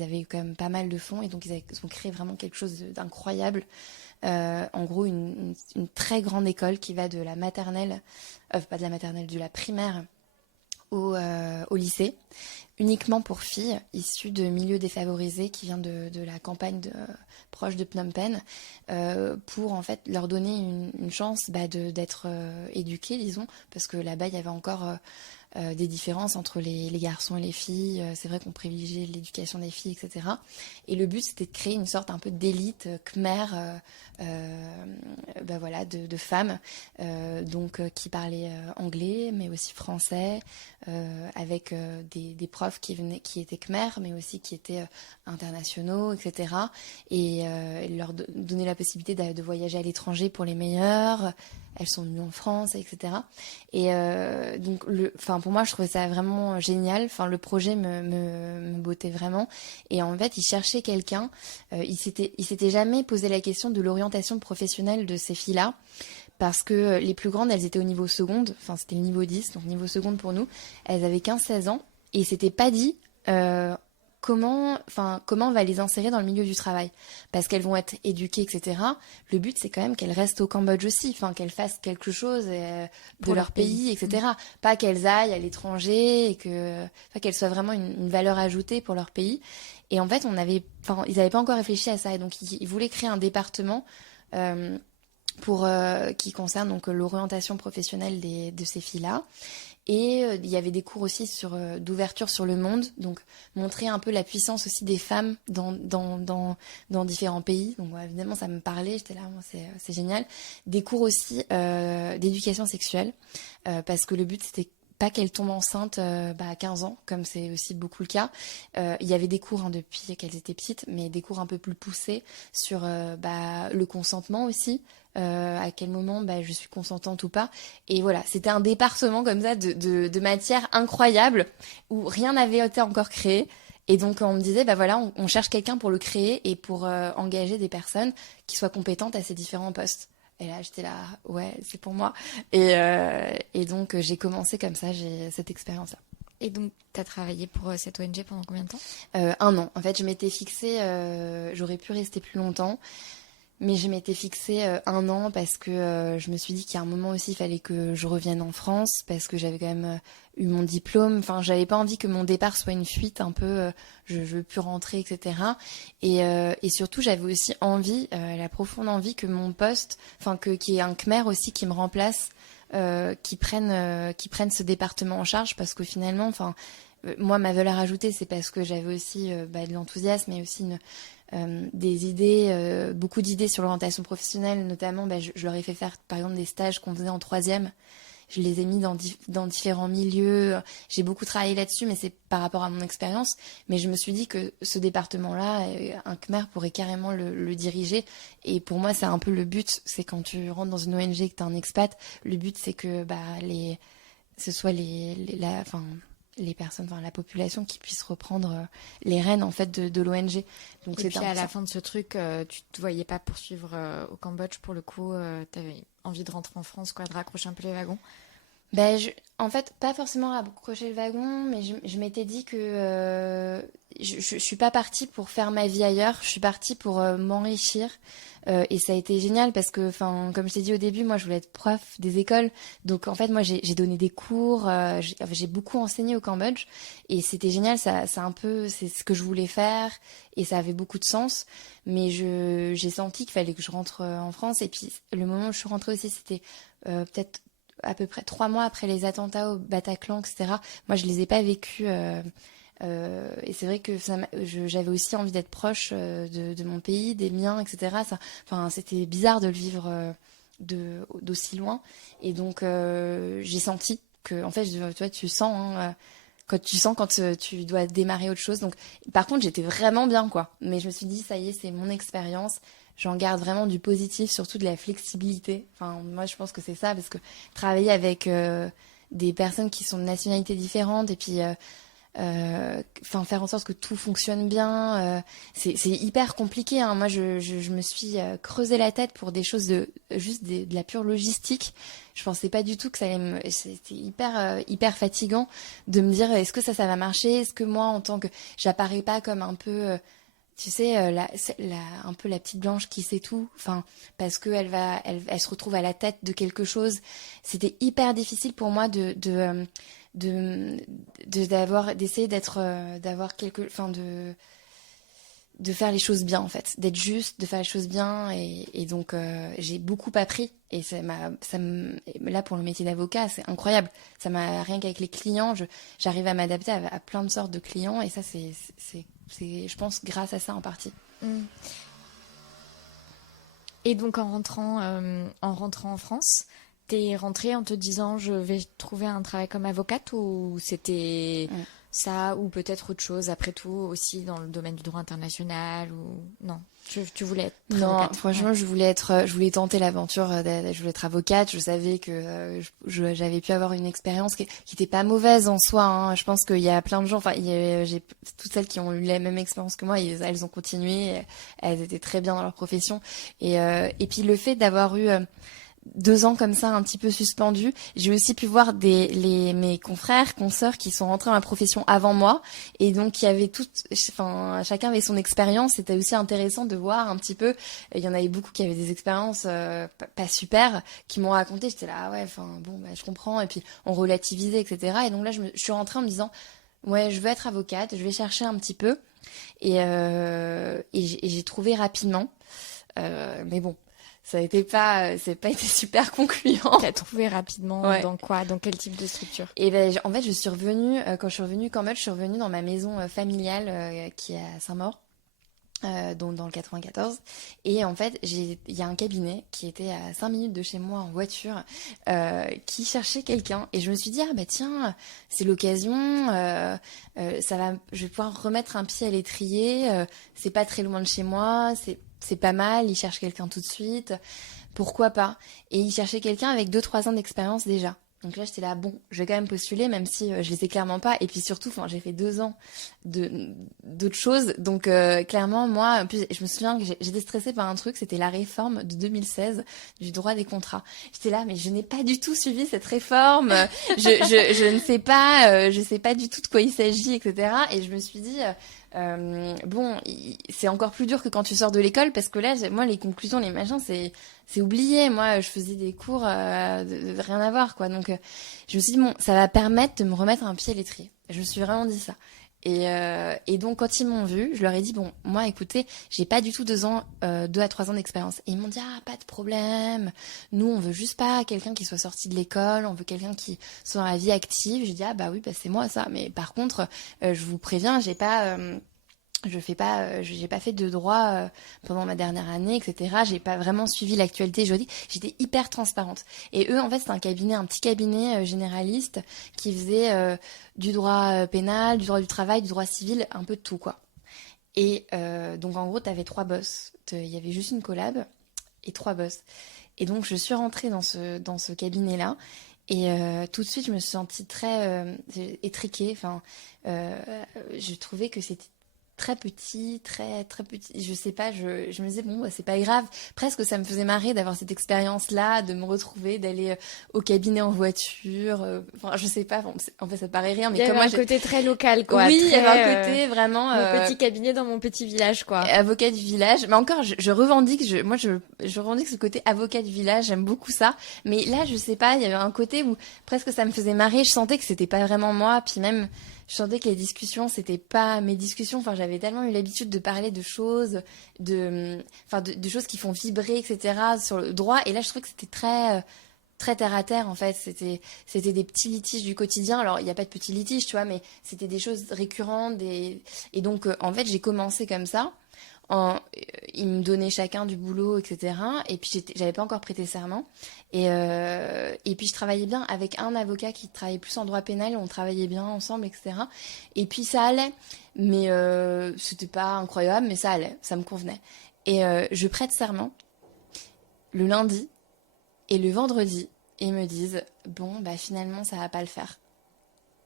avaient quand même pas mal de fonds, et donc ils ont créé vraiment quelque chose d'incroyable. En gros, une très grande école qui va de la maternelle, pas de la maternelle, de la primaire au lycée, uniquement pour filles issues de milieux défavorisés qui viennent de la campagne proche de Phnom Penh, pour en fait leur donner une chance d'être éduquées, disons, parce que là-bas il y avait encore des différences entre les garçons et les filles. C'est vrai qu'on privilégiait l'éducation des filles, etc. Et le but, c'était de créer une sorte un peu d'élite khmer, de femmes, qui parlaient anglais, mais aussi français, avec des profs qui étaient khmer, mais aussi qui étaient internationaux, etc. Et leur donner la possibilité de voyager à l'étranger pour les meilleurs. Elles sont venues en France, etc. Et pour moi, je trouvais ça vraiment génial. Enfin, le projet me bottait vraiment. Et en fait, ils cherchaient quelqu'un. Ils s'étaient jamais posé la question de l'orientation professionnelle de ces filles-là. Parce que les plus grandes, elles étaient au niveau seconde. Enfin, c'était le niveau 10, donc niveau seconde pour nous. Elles avaient 15-16 ans. Et ils s'étaient pas dit... comment on va les insérer dans le milieu du travail, parce qu'elles vont être éduquées, etc. Le but, c'est quand même qu'elles restent au Cambodge aussi, qu'elles fassent quelque chose de leur pays, etc. Pas qu'elles aillent à l'étranger et qu'elles soient vraiment une valeur ajoutée pour leur pays. Et en fait, ils n'avaient pas encore réfléchi à ça, et donc ils voulaient créer un département qui concerne donc l'orientation professionnelle de ces filles-là. Et il y avait des cours aussi d'ouverture sur le monde, donc montrer un peu la puissance aussi des femmes dans différents pays. Donc évidemment, ça me parlait, j'étais là, c'est génial. Des cours aussi d'éducation sexuelle, parce que le but, c'était pas qu'elles tombent enceintes à 15 ans, comme c'est aussi beaucoup le cas. Il y avait des cours depuis qu'elles étaient petites, mais des cours un peu plus poussés sur le consentement aussi. À quel moment je suis consentante ou pas. Et voilà, c'était un département comme ça de matière incroyable où rien n'avait été encore créé. Et donc on me disait, on cherche quelqu'un pour le créer et pour engager des personnes qui soient compétentes à ces différents postes. Et là, j'étais là, ouais, c'est pour moi. Et donc, j'ai commencé comme ça, j'ai cette expérience-là. Et donc, tu as travaillé pour cette ONG pendant combien de temps? 1 an. En fait, je m'étais fixée, j'aurais pu rester plus longtemps, mais je m'étais fixée 1 an parce que je me suis dit qu'à un moment aussi, il fallait que je revienne en France parce que j'avais quand même eu mon diplôme. Enfin, j'avais pas envie que mon départ soit une fuite un peu, je veux plus rentrer, etc. Et surtout, j'avais aussi envie, la profonde envie que mon poste, enfin, qu'il y ait un Khmer aussi qui me remplace, qui prenne ce département en charge parce que finalement, enfin, moi, ma valeur ajoutée, c'est parce que j'avais aussi de l'enthousiasme et aussi des idées, beaucoup d'idées sur l'orientation professionnelle, notamment, je leur ai fait faire, par exemple, des stages qu'on faisait en troisième. Je les ai mis dans différents milieux. J'ai beaucoup travaillé là-dessus, mais c'est par rapport à mon expérience. Mais je me suis dit que ce département-là, un Khmer pourrait carrément le diriger. Et pour moi, c'est un peu le but. C'est quand tu rentres dans une ONG et que tu es un expat, le but, c'est que ce soit les personnes, enfin la population qui puisse reprendre les rênes en fait de l'ONG. Donc et puis à la fin de ce truc, tu te voyais pas poursuivre au Cambodge pour le coup, tu avais envie de rentrer en France, quoi, de raccrocher un peu les wagons. En fait, pas forcément raccrocher le wagon, mais je m'étais dit que je suis pas partie pour faire ma vie ailleurs, je suis partie pour m'enrichir. Et ça a été génial parce que, enfin, comme je t'ai dit au début, moi je voulais être prof des écoles. Donc en fait, moi j'ai donné des cours, j'ai beaucoup enseigné au Cambodge et c'était génial. C'est ce que je voulais faire et ça avait beaucoup de sens. Mais j'ai senti qu'il fallait que je rentre en France. Et puis le moment où je suis rentrée aussi, c'était peut-être à peu près 3 mois après les attentats au Bataclan, etc. Moi, je les ai pas vécus. Et c'est vrai que j'avais aussi envie d'être proche de mon pays, des miens, etc. C'était bizarre de le vivre d'aussi loin. Et donc, j'ai senti que, en fait, toi, tu sens, hein, quand tu dois démarrer autre chose. Donc, par contre, j'étais vraiment bien, quoi. Mais je me suis dit, ça y est, c'est mon expérience. J'en garde vraiment du positif, surtout de la flexibilité. Enfin, moi, je pense que c'est ça, parce que travailler avec des personnes qui sont de nationalités différentes et puis faire en sorte que tout fonctionne bien, c'est hyper compliqué, hein. Moi, je me suis creusé la tête pour des choses de la pure logistique. Je pensais pas du tout que ça allait c'était hyper fatigant de me dire est-ce que ça va marcher, est-ce que moi en tant que j'apparais pas comme un peu tu sais, un peu la petite blanche qui sait tout, enfin, parce que elle se retrouve à la tête de quelque chose. C'était hyper difficile pour moi d'essayer d'avoir de faire les choses bien en fait, d'être juste, de faire les choses bien et donc j'ai beaucoup appris et là pour le métier d'avocat c'est incroyable, ça m'a rien qu'avec les clients, j'arrive à m'adapter à plein de sortes de clients et ça c'est je pense grâce à ça en partie. Et donc en rentrant en France, t'es rentrée en te disant je vais trouver un travail comme avocate ou c'était ça ou peut-être autre chose après tout aussi dans le domaine du droit international ou non, tu voulais être non avocate. franchement je voulais tenter l'aventure, je voulais être avocate. Je savais que j'avais pu avoir une expérience qui était pas mauvaise en soi, hein. Je pense qu'il y a plein de gens, enfin j'ai toutes celles qui ont eu la même expérience que moi, elles ont continué, elles étaient très bien dans leur profession et puis le fait d'avoir eu 2 ans comme ça un petit peu suspendus, j'ai aussi pu voir mes confrères, consoeurs qui sont rentrés dans la profession avant moi et donc qui avaient chacun avait son expérience. C'était aussi intéressant de voir un petit peu, il y en avait beaucoup qui avaient des expériences pas super, qui m'ont raconté, j'étais là ah ouais, enfin bon je comprends et puis on relativisait, etc. Et donc là je suis rentrée en me disant ouais je veux être avocate, je vais chercher un petit peu et j'ai trouvé rapidement, mais bon c'est pas été super concluant. T'as trouvé rapidement dans quoi, dans quel type de structure? Et en fait, je suis revenue quand je suis revenue au Cambodge, je suis revenue dans ma maison familiale qui est à Saint-Maur, dans le 94. Et en fait, il y a un cabinet qui était à 5 minutes de chez moi en voiture, qui cherchait quelqu'un. Et je me suis dit ah bah tiens, c'est l'occasion, je vais pouvoir remettre un pied à l'étrier. C'est pas très loin de chez moi, c'est pas mal, il cherche quelqu'un tout de suite, pourquoi pas. Et il cherchait quelqu'un avec 2-3 ans d'expérience déjà. Donc là, j'étais là, bon, je vais quand même postuler, même si je les ai clairement pas. Et puis surtout, j'ai fait 2 ans d'autres choses. Donc clairement, moi, en plus, je me souviens que j'étais stressée par un truc, c'était la réforme de 2016 du droit des contrats. J'étais là, mais je n'ai pas du tout suivi cette réforme. Je ne sais pas, je sais pas du tout de quoi il s'agit, etc. Et je me suis dit... bon, c'est encore plus dur que quand tu sors de l'école parce que là, moi, les conclusions, les machins, c'est oublié. Moi, je faisais des cours de rien à voir, quoi. Donc, je me suis dit, bon, ça va permettre de me remettre un pied à l'étrier. Je me suis vraiment dit ça. Et donc, quand ils m'ont vu, je leur ai dit, bon, moi, écoutez, j'ai pas du tout 2 à 3 ans d'expérience. Et ils m'ont dit, ah, pas de problème. Nous, on veut juste pas quelqu'un qui soit sorti de l'école. On veut quelqu'un qui soit dans la vie active. J'ai dit, ah, bah oui, bah c'est moi, ça. Mais par contre, je vous préviens, j'ai pas fait de droit pendant ma dernière année, etc. J'ai pas vraiment suivi l'actualité juridique. J'étais hyper transparente. Et eux, en fait, c'était un petit cabinet généraliste qui faisait du droit pénal, du droit du travail, du droit civil, un peu de tout, quoi. Et donc, en gros, t'avais 3 boss. Il y avait juste une collab et 3 boss. Et donc, je suis rentrée dans ce cabinet-là. Et tout de suite, je me suis sentie très étriquée. Enfin, je trouvais que c'était très petit, très petit. Je sais pas, je me disais, bon, bah, c'est pas grave. Presque, ça me faisait marrer d'avoir cette expérience-là, de me retrouver, d'aller au cabinet en voiture. Enfin, je sais pas, bon, en fait, ça paraît rien, mais il y avait comme un côté très local, quoi. Oui, très, il y avait un côté vraiment... mon petit cabinet dans mon petit village, quoi. Avocat du village. Mais encore, je revendique, je revendique ce côté avocat du village, j'aime beaucoup ça. Mais là, je sais pas, il y avait un côté où presque ça me faisait marrer. Je sentais que c'était pas vraiment moi, puis même... Je sentais que les discussions, c'était pas mes discussions. Enfin, j'avais tellement eu l'habitude de parler de choses, de choses qui font vibrer, etc. sur le droit. Et là, je trouvais que c'était très terre à terre, en fait. C'était des petits litiges du quotidien. Alors, il n'y a pas de petits litiges, tu vois, mais c'était des choses récurrentes. Et donc, en fait, j'ai commencé comme ça. Ils me donnaient chacun du boulot, etc. Et puis j'avais pas encore prêté serment. Et puis je travaillais bien avec un avocat qui travaillait plus en droit pénal. On travaillait bien ensemble, etc. Et puis ça allait, mais c'était pas incroyable, mais ça allait, ça me convenait. Et je prête serment le lundi et le vendredi, et ils me disent bon bah finalement ça va pas le faire.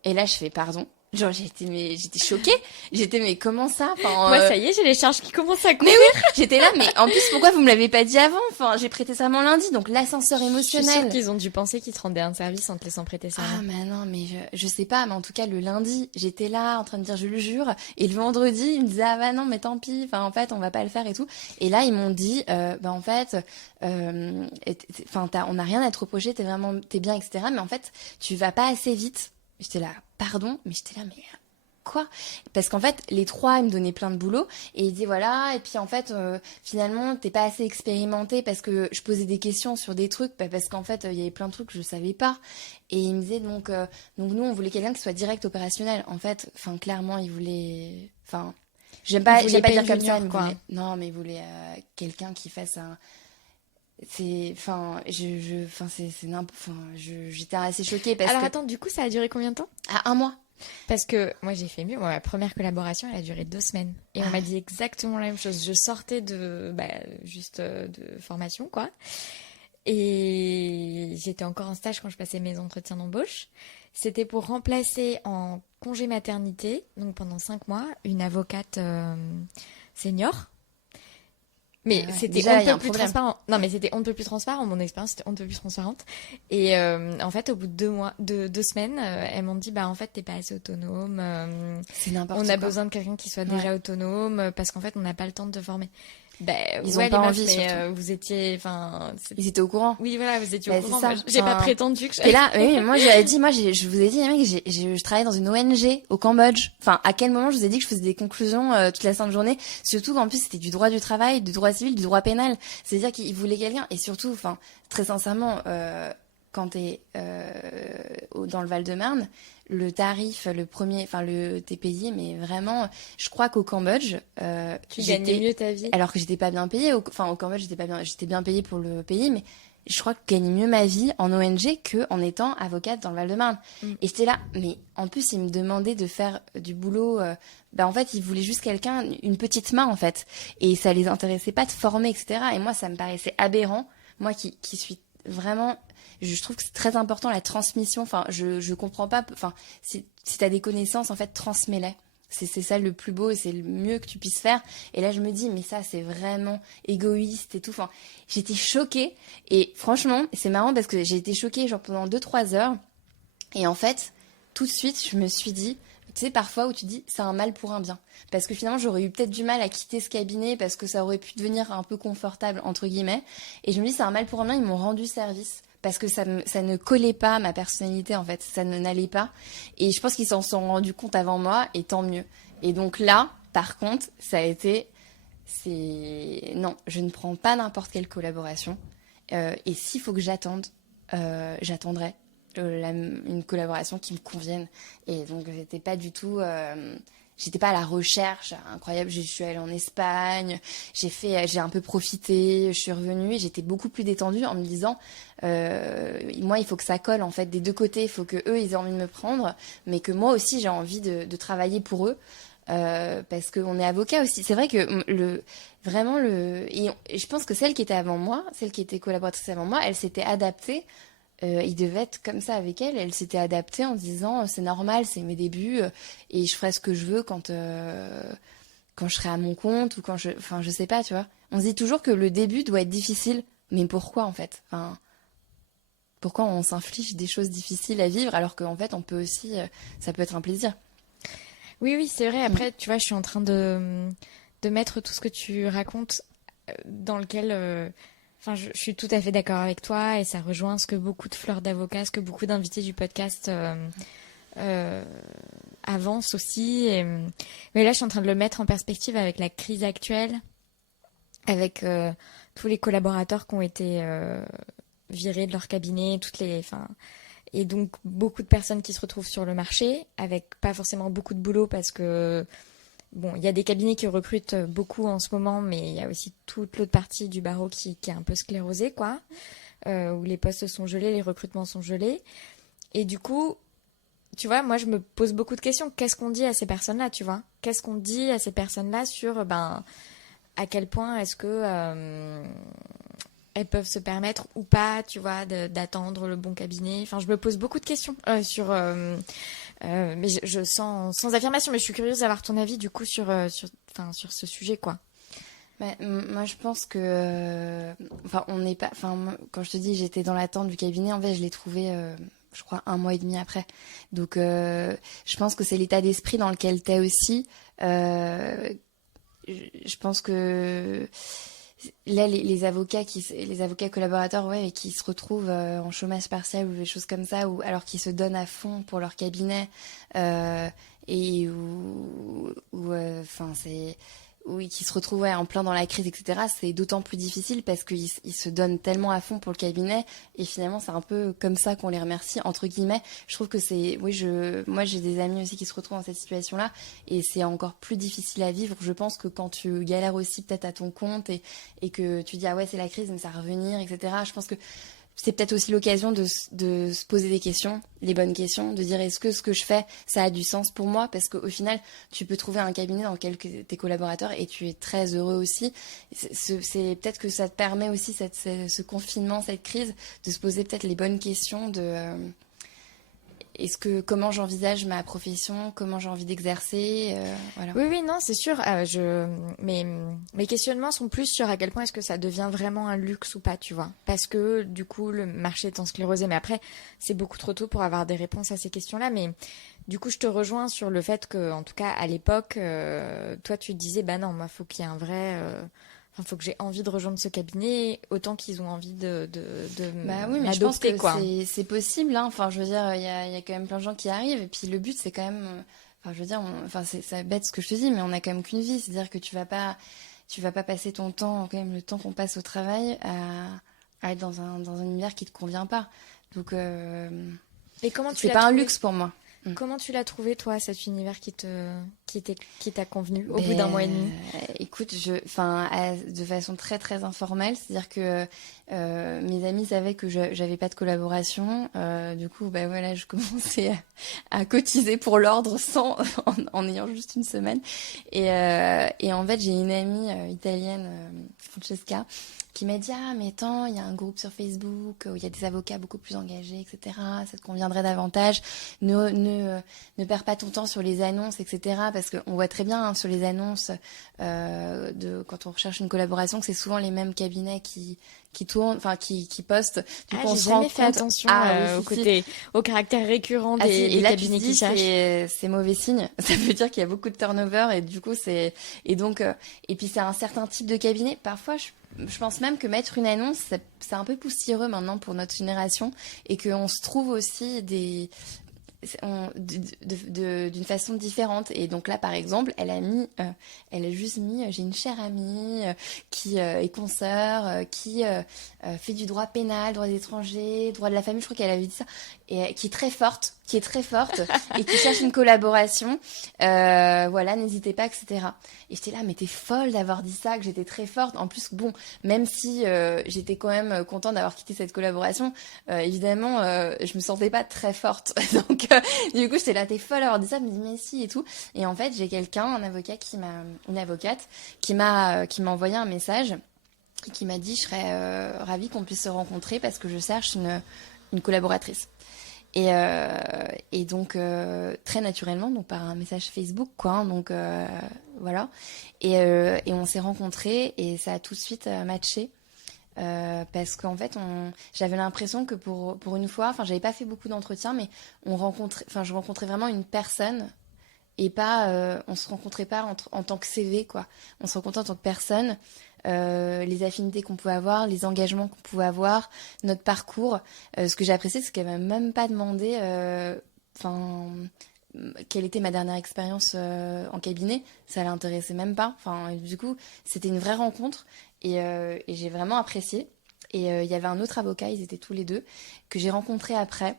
Et là je fais pardon. Genre j'étais choquée, mais comment ça, enfin, moi ça y est, j'ai les charges qui commencent à courir. Mais oui, j'étais là, mais en plus pourquoi vous me l'avez pas dit avant, enfin j'ai prêté serment lundi, donc l'ascenseur émotionnel. Je suis sûre qu'ils ont dû penser qu'ils te rendaient un service en te laissant prêter serment. Ah mais non, mais je sais pas, mais en tout cas le lundi j'étais là en train de dire je le jure, et le vendredi ils me disaient ah bah non mais tant pis, enfin en fait on va pas le faire et tout, et là ils m'ont dit bah en fait enfin on n'a rien à te reprocher, t'es bien, etc. Mais en fait tu vas pas assez vite. J'étais là, pardon, mais j'étais là, mais quoi? Parce qu'en fait, les 3, ils me donnaient plein de boulot, et ils disaient voilà, et puis en fait, finalement, t'es pas assez expérimenté parce que je posais des questions sur des trucs, parce qu'en fait, il y avait plein de trucs que je savais pas. Et ils me disaient donc nous, on voulait quelqu'un qui soit direct opérationnel. En fait, enfin, clairement, ils voulaient, enfin, j'aime pas dire comme ça, quoi. Non, mais ils voulaient quelqu'un qui fasse un. J'étais assez choquée parce Alors que... attends, du coup ça a duré combien de temps? Un mois. Parce que moi j'ai fait mieux, ma première collaboration elle a duré 2 semaines et on m'a dit exactement la même chose. Je sortais de formation, quoi, et j'étais encore en stage quand je passais mes entretiens d'embauche. C'était pour remplacer en congé maternité, donc pendant 5 mois, une avocate senior. Mais c'était on ne peut plus transparent. Non, mais c'était on ne peut plus transparent. Mon expérience, c'était on ne peut plus transparente. Et en fait, au bout de 2 semaines, elles m'ont dit, bah en fait, t'es pas assez autonome. C'est n'importe quoi. On a besoin de quelqu'un qui soit déjà autonome parce qu'en fait, on n'a pas le temps de te former. Ben, ils ont pas envie, mais vous étiez, enfin, ils étaient au courant. Oui, voilà, vous étiez au courant. Moi, j'ai pas prétendu que. Et là, oui, moi, je vous ai dit, mec, je travaillais dans une ONG au Cambodge. Enfin, à quel moment je vous ai dit que je faisais des conclusions toute la sainte journée? Surtout qu'en plus, c'était du droit du travail, du droit civil, du droit pénal. C'est-à-dire qu'ils voulaient quelqu'un. Et surtout, enfin, très sincèrement, quand t'es dans le Val-de-Marne, le tarif, t'es payé, mais vraiment, je crois qu'au Cambodge, tu gagnais mieux ta vie. Alors que j'étais pas bien payée. Au Cambodge, j'étais bien payée pour le pays, mais je crois que je gagnais mieux ma vie en ONG qu'en étant avocate dans le Val-de-Marne. Et j'étais là, mais en plus, ils me demandaient de faire du boulot. En fait, ils voulaient juste quelqu'un, une petite main, en fait. Et ça les intéressait pas de former, etc. Et moi, ça me paraissait aberrant. Moi qui suis vraiment, je trouve que c'est très important la transmission. Enfin, je comprends pas. Enfin, si t'as des connaissances, en fait, transmets-les. C'est ça le plus beau et c'est le mieux que tu puisses faire. Et là, je me dis, mais ça, c'est vraiment égoïste et tout. Enfin, j'étais choquée. Et franchement, c'est marrant parce que j'ai été choquée genre pendant 2-3 heures. Et en fait, tout de suite, je me suis dit, tu sais, parfois où tu dis, c'est un mal pour un bien. Parce que finalement, j'aurais eu peut-être du mal à quitter ce cabinet parce que ça aurait pu devenir un peu confortable, entre guillemets. Et je me dis, c'est un mal pour un bien, ils m'ont rendu service. Parce que ça ne collait pas à ma personnalité, en fait. Ça n'allait pas. Et je pense qu'ils s'en sont rendus compte avant moi, et tant mieux. Et donc là, par contre, ça a été... Non, je ne prends pas n'importe quelle collaboration. Et s'il faut que j'attende, j'attendrai une collaboration qui me convienne. Et donc, j'étais pas du tout... J'étais pas à la recherche incroyable. Je suis allée en Espagne, j'ai un peu profité, je suis revenue et j'étais beaucoup plus détendue en me disant, moi, il faut que ça colle en fait des deux côtés. Il faut que eux, ils aient envie de me prendre, mais que moi aussi, j'ai envie de travailler pour eux. Parce qu'on est avocat aussi. C'est vrai que et je pense que celle qui était avant moi, celle qui était collaboratrice avant moi, elle s'était adaptée. Il devait être comme ça avec elle. Elle s'était adaptée en disant c'est normal, c'est mes débuts et je ferai ce que je veux quand je serai à mon compte ou enfin je sais pas, tu vois. On se dit toujours que le début doit être difficile, mais pourquoi en fait? Enfin, pourquoi on s'inflige des choses difficiles à vivre alors qu'en fait on peut aussi, ça peut être un plaisir. Oui, c'est vrai. Après, tu vois, je suis en train de mettre tout ce que tu racontes dans lequel... Enfin, je suis tout à fait d'accord avec toi et ça rejoint ce que beaucoup de fleurs d'avocat, ce que beaucoup d'invités du podcast avancent aussi. Mais là, je suis en train de le mettre en perspective avec la crise actuelle, avec tous les collaborateurs qui ont été virés de leur cabinet, et donc beaucoup de personnes qui se retrouvent sur le marché avec pas forcément beaucoup de boulot parce que bon, il y a des cabinets qui recrutent beaucoup en ce moment, mais il y a aussi toute l'autre partie du barreau qui est un peu sclérosée, quoi, où les postes sont gelés, les recrutements sont gelés. Et du coup, tu vois, moi, je me pose beaucoup de questions. Qu'est-ce qu'on dit à ces personnes-là, tu vois? Qu'est-ce qu'on dit à ces personnes-là sur, à quel point est-ce que elles peuvent se permettre ou pas, tu vois, d'attendre le bon cabinet. Enfin, je me pose beaucoup de questions mais sans affirmation, mais je suis curieuse d'avoir ton avis du coup sur ce sujet, quoi. Moi, je pense que, on n'est pas, quand je te dis j'étais dans l'attente du cabinet, en fait, je l'ai trouvé, je crois, 1 mois et demi après. Donc, je pense que c'est l'état d'esprit dans lequel t'es aussi. Je pense que là, les avocats collaborateurs, ouais, qui se retrouvent en chômage partiel ou des choses comme ça, ou alors qu'ils se donnent à fond pour leur cabinet, et qui se retrouvent en plein dans la crise, etc. C'est d'autant plus difficile parce qu'ils se donnent tellement à fond pour le cabinet et finalement c'est un peu comme ça qu'on les remercie, entre guillemets. Je trouve que moi j'ai des amis aussi qui se retrouvent dans cette situation-là et c'est encore plus difficile à vivre. Je pense que quand tu galères aussi peut-être à ton compte et que tu dis ah ouais c'est la crise mais ça va revenir, etc. Je pense que c'est peut-être aussi l'occasion de se poser des questions, les bonnes questions, de dire est-ce que ce que je fais, ça a du sens pour moi? Parce qu'au final, tu peux trouver un cabinet dans lequel tes collaborateurs et tu es très heureux aussi. C'est peut-être que ça te permet aussi, ce confinement, cette crise, de se poser peut-être les bonnes questions de... comment j'envisage ma profession, comment j'ai envie d'exercer, voilà. Oui, non, c'est sûr. Mes questionnements sont plus sur à quel point est-ce que ça devient vraiment un luxe ou pas, tu vois. Parce que du coup, le marché est en sclérosé. Mais après, c'est beaucoup trop tôt pour avoir des réponses à ces questions-là. Mais du coup, je te rejoins sur le fait que, en tout cas, à l'époque, toi, tu te disais, bah non, moi, faut qu'il y ait un vrai... faut que j'ai envie de rejoindre ce cabinet, autant qu'ils ont envie de oui, mais je pense que quoi. C'est possible, hein. Enfin, je veux dire, il y a quand même plein de gens qui arrivent, et puis le but, c'est quand même, je veux dire, c'est bête ce que je te dis, mais on a quand même qu'une vie, c'est-à-dire que tu vas pas passer ton temps, quand même le temps qu'on passe au travail, à être dans un univers qui te convient pas. Donc, et comment tu c'est pas un luxe pour moi. Comment tu l'as trouvé, toi, cet univers qui t'a convenu au bout d'un mois et demi? Écoute, de façon très très informelle, c'est-à-dire que mes amis savaient que j'avais pas de collaboration. Du coup, voilà, je commençais à cotiser pour l'ordre en ayant juste une semaine. Et en fait, j'ai une amie italienne, Francesca, qui m'a dit ah mais attends, il y a un groupe sur Facebook où il y a des avocats beaucoup plus engagés, etc. Ça te conviendrait davantage. Ne perds pas ton temps sur les annonces, etc. Parce qu'on voit très bien sur les annonces quand on recherche une collaboration que c'est souvent les mêmes cabinets qui tournent, enfin qui postent. Du coup, on se rend compte attention au caractère récurrent des cabinets qui cherchent. C'est mauvais signe. Ça veut dire qu'il y a beaucoup de turnover et du coup et puis c'est un certain type de cabinet. Parfois, je pense même que mettre une annonce, c'est un peu poussiéreux maintenant pour notre génération et qu'on se trouve aussi d'une façon différente. Et donc là, par exemple, elle a juste mis, j'ai une chère amie qui est consoeur, qui fait du droit pénal, droit des étrangers, droit de la famille, je crois qu'elle avait dit ça, et qui est très forte et qui cherche une collaboration. Voilà, n'hésitez pas, etc. Et j'étais là, mais t'es folle d'avoir dit ça, que j'étais très forte. En plus, bon, même si j'étais quand même contente d'avoir quitté cette collaboration, évidemment, je me sentais pas très forte. Donc, du coup, j'étais là, t'es folle d'avoir dit ça, elle me dit, mais si, et tout. Et en fait, j'ai une avocate qui m'a envoyé un message et qui m'a dit, je serais ravie qu'on puisse se rencontrer parce que je cherche une collaboratrice. Et donc très naturellement, donc par un message Facebook, quoi, hein, donc voilà, et on s'est rencontrés et ça a tout de suite matché parce qu'en fait j'avais l'impression que pour une fois, enfin j'avais pas fait beaucoup d'entretiens, mais je rencontrais vraiment une personne et pas on se rencontrait pas en tant que CV, quoi, on se rencontrait en tant que personne. Les affinités qu'on pouvait avoir, les engagements qu'on pouvait avoir, notre parcours. Ce que j'ai apprécié, c'est qu'elle m'a même pas demandé quelle était ma dernière expérience en cabinet. Ça l'intéressait même pas. Du coup, c'était une vraie rencontre et j'ai vraiment apprécié. Et il y avait un autre avocat, ils étaient tous les deux, que j'ai rencontré après.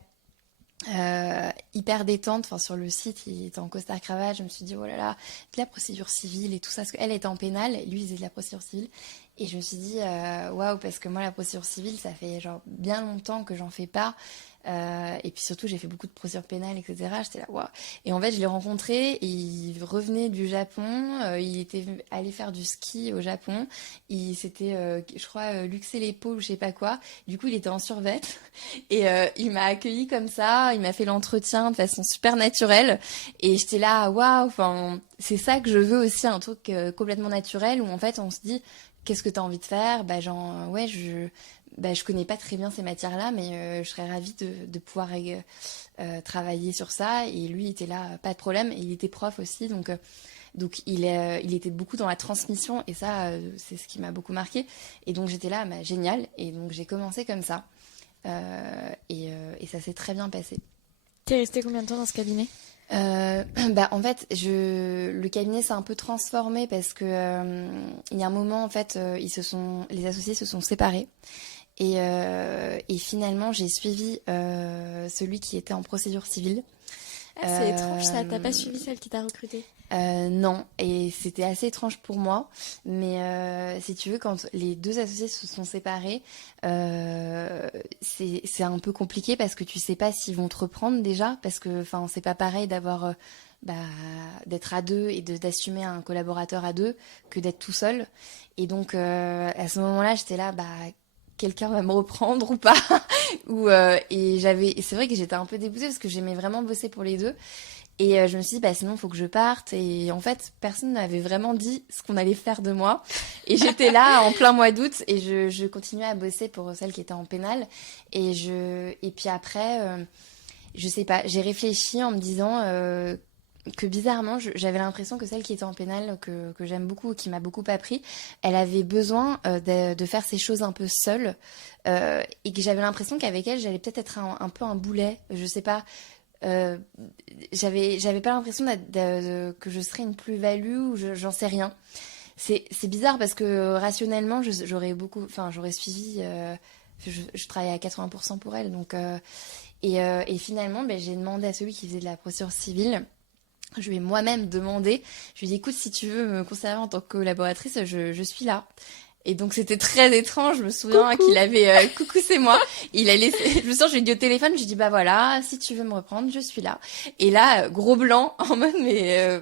Hyper détente, sur le site il était en costard cravate, je me suis dit oh là là, de la procédure civile et tout ça, parce qu'elle était en pénal, lui il faisait de la procédure civile, et je me suis dit waouh, parce que moi la procédure civile ça fait genre bien longtemps que j'en fais pas, et puis surtout j'ai fait beaucoup de procédures pénales, etc. J'étais là waouh. Et en fait je l'ai rencontré, il revenait du Japon, il était allé faire du ski au Japon, il s'était je crois luxé l'épaule ou je sais pas quoi, du coup il était en survêt et il m'a accueilli comme ça, il m'a fait l'entretien de façon super naturelle et j'étais là waouh, c'est ça que je veux aussi, un truc complètement naturel où en fait on se dit qu'est-ce que tu as envie de faire, je connais pas très bien ces matières-là, mais je serais ravie de pouvoir travailler sur ça. Et lui, il était là, pas de problème. Et il était prof aussi, donc il était beaucoup dans la transmission. Et ça, c'est ce qui m'a beaucoup marqué. Et donc j'étais là, génial. Et donc j'ai commencé comme ça. Et ça s'est très bien passé. T'es restée combien de temps dans ce cabinet ? En fait, le cabinet s'est un peu transformé parce que il y a un moment, en fait, les associés se sont séparés. Et finalement, j'ai suivi celui qui était en procédure civile. Ah, c'est étrange ça, t'as pas suivi celle qui t'a recrutée ? Non, et c'était assez étrange pour moi. Mais si tu veux, quand les deux associés se sont séparés, c'est un peu compliqué parce que tu sais pas s'ils vont te reprendre déjà, parce que c'est pas pareil d'avoir d'être à deux et d'assumer un collaborateur à deux que d'être tout seul. Et donc à ce moment-là, j'étais là, quelqu'un va me reprendre ou pas et c'est vrai que j'étais un peu dégoûtée parce que j'aimais vraiment bosser pour les deux. Et je me suis dit, sinon, il faut que je parte. Et en fait, personne n'avait vraiment dit ce qu'on allait faire de moi. Et j'étais là en plein mois d'août et je continuais à bosser pour celle qui était en pénal. Et puis après, je sais pas, j'ai réfléchi en me disant que bizarrement, j'avais l'impression que celle qui était en pénal, que j'aime beaucoup, qui m'a beaucoup appris, elle avait besoin de faire ces choses un peu seule. Et que j'avais l'impression qu'avec elle, j'allais peut-être être un peu un boulet. Je sais pas. J'avais pas l'impression que je serais une plus-value ou j'en sais rien. C'est bizarre parce que rationnellement j'aurais suivi, je travaillais à 80% pour elle, donc et finalement j'ai demandé à celui qui faisait de la procédure civile. Je lui ai moi-même demandé, je lui ai dit écoute, si tu veux me conserver en tant que collaboratrice, je suis là. Et donc c'était très étrange, je me souviens qu'il avait coucou, c'est moi. Il a laissé, je lui ai dit au téléphone, je lui ai dit voilà, si tu veux me reprendre, je suis là. Et là gros blanc en mode mais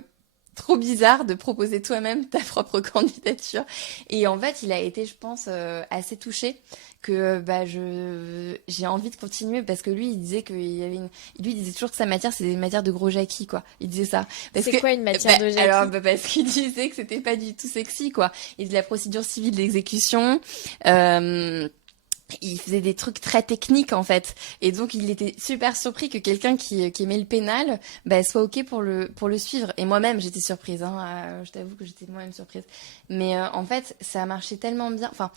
trop bizarre de proposer toi-même ta propre candidature. Et en fait, il a été, je pense, assez touché que j'ai envie de continuer parce que lui, il disait lui, il disait toujours que sa matière, c'est des matières de gros jackie, quoi. Il disait ça. C'est quoi une matière de jackie? Alors, parce qu'il disait que c'était pas du tout sexy, quoi. Il faisait la procédure civile d'exécution. Il faisait des trucs très techniques en fait, et donc il était super surpris que quelqu'un qui aimait le pénal soit ok pour le suivre. Et moi-même j'étais surprise, hein, je t'avoue que j'étais moi-même surprise. Mais en fait ça a marché tellement bien. Enfin,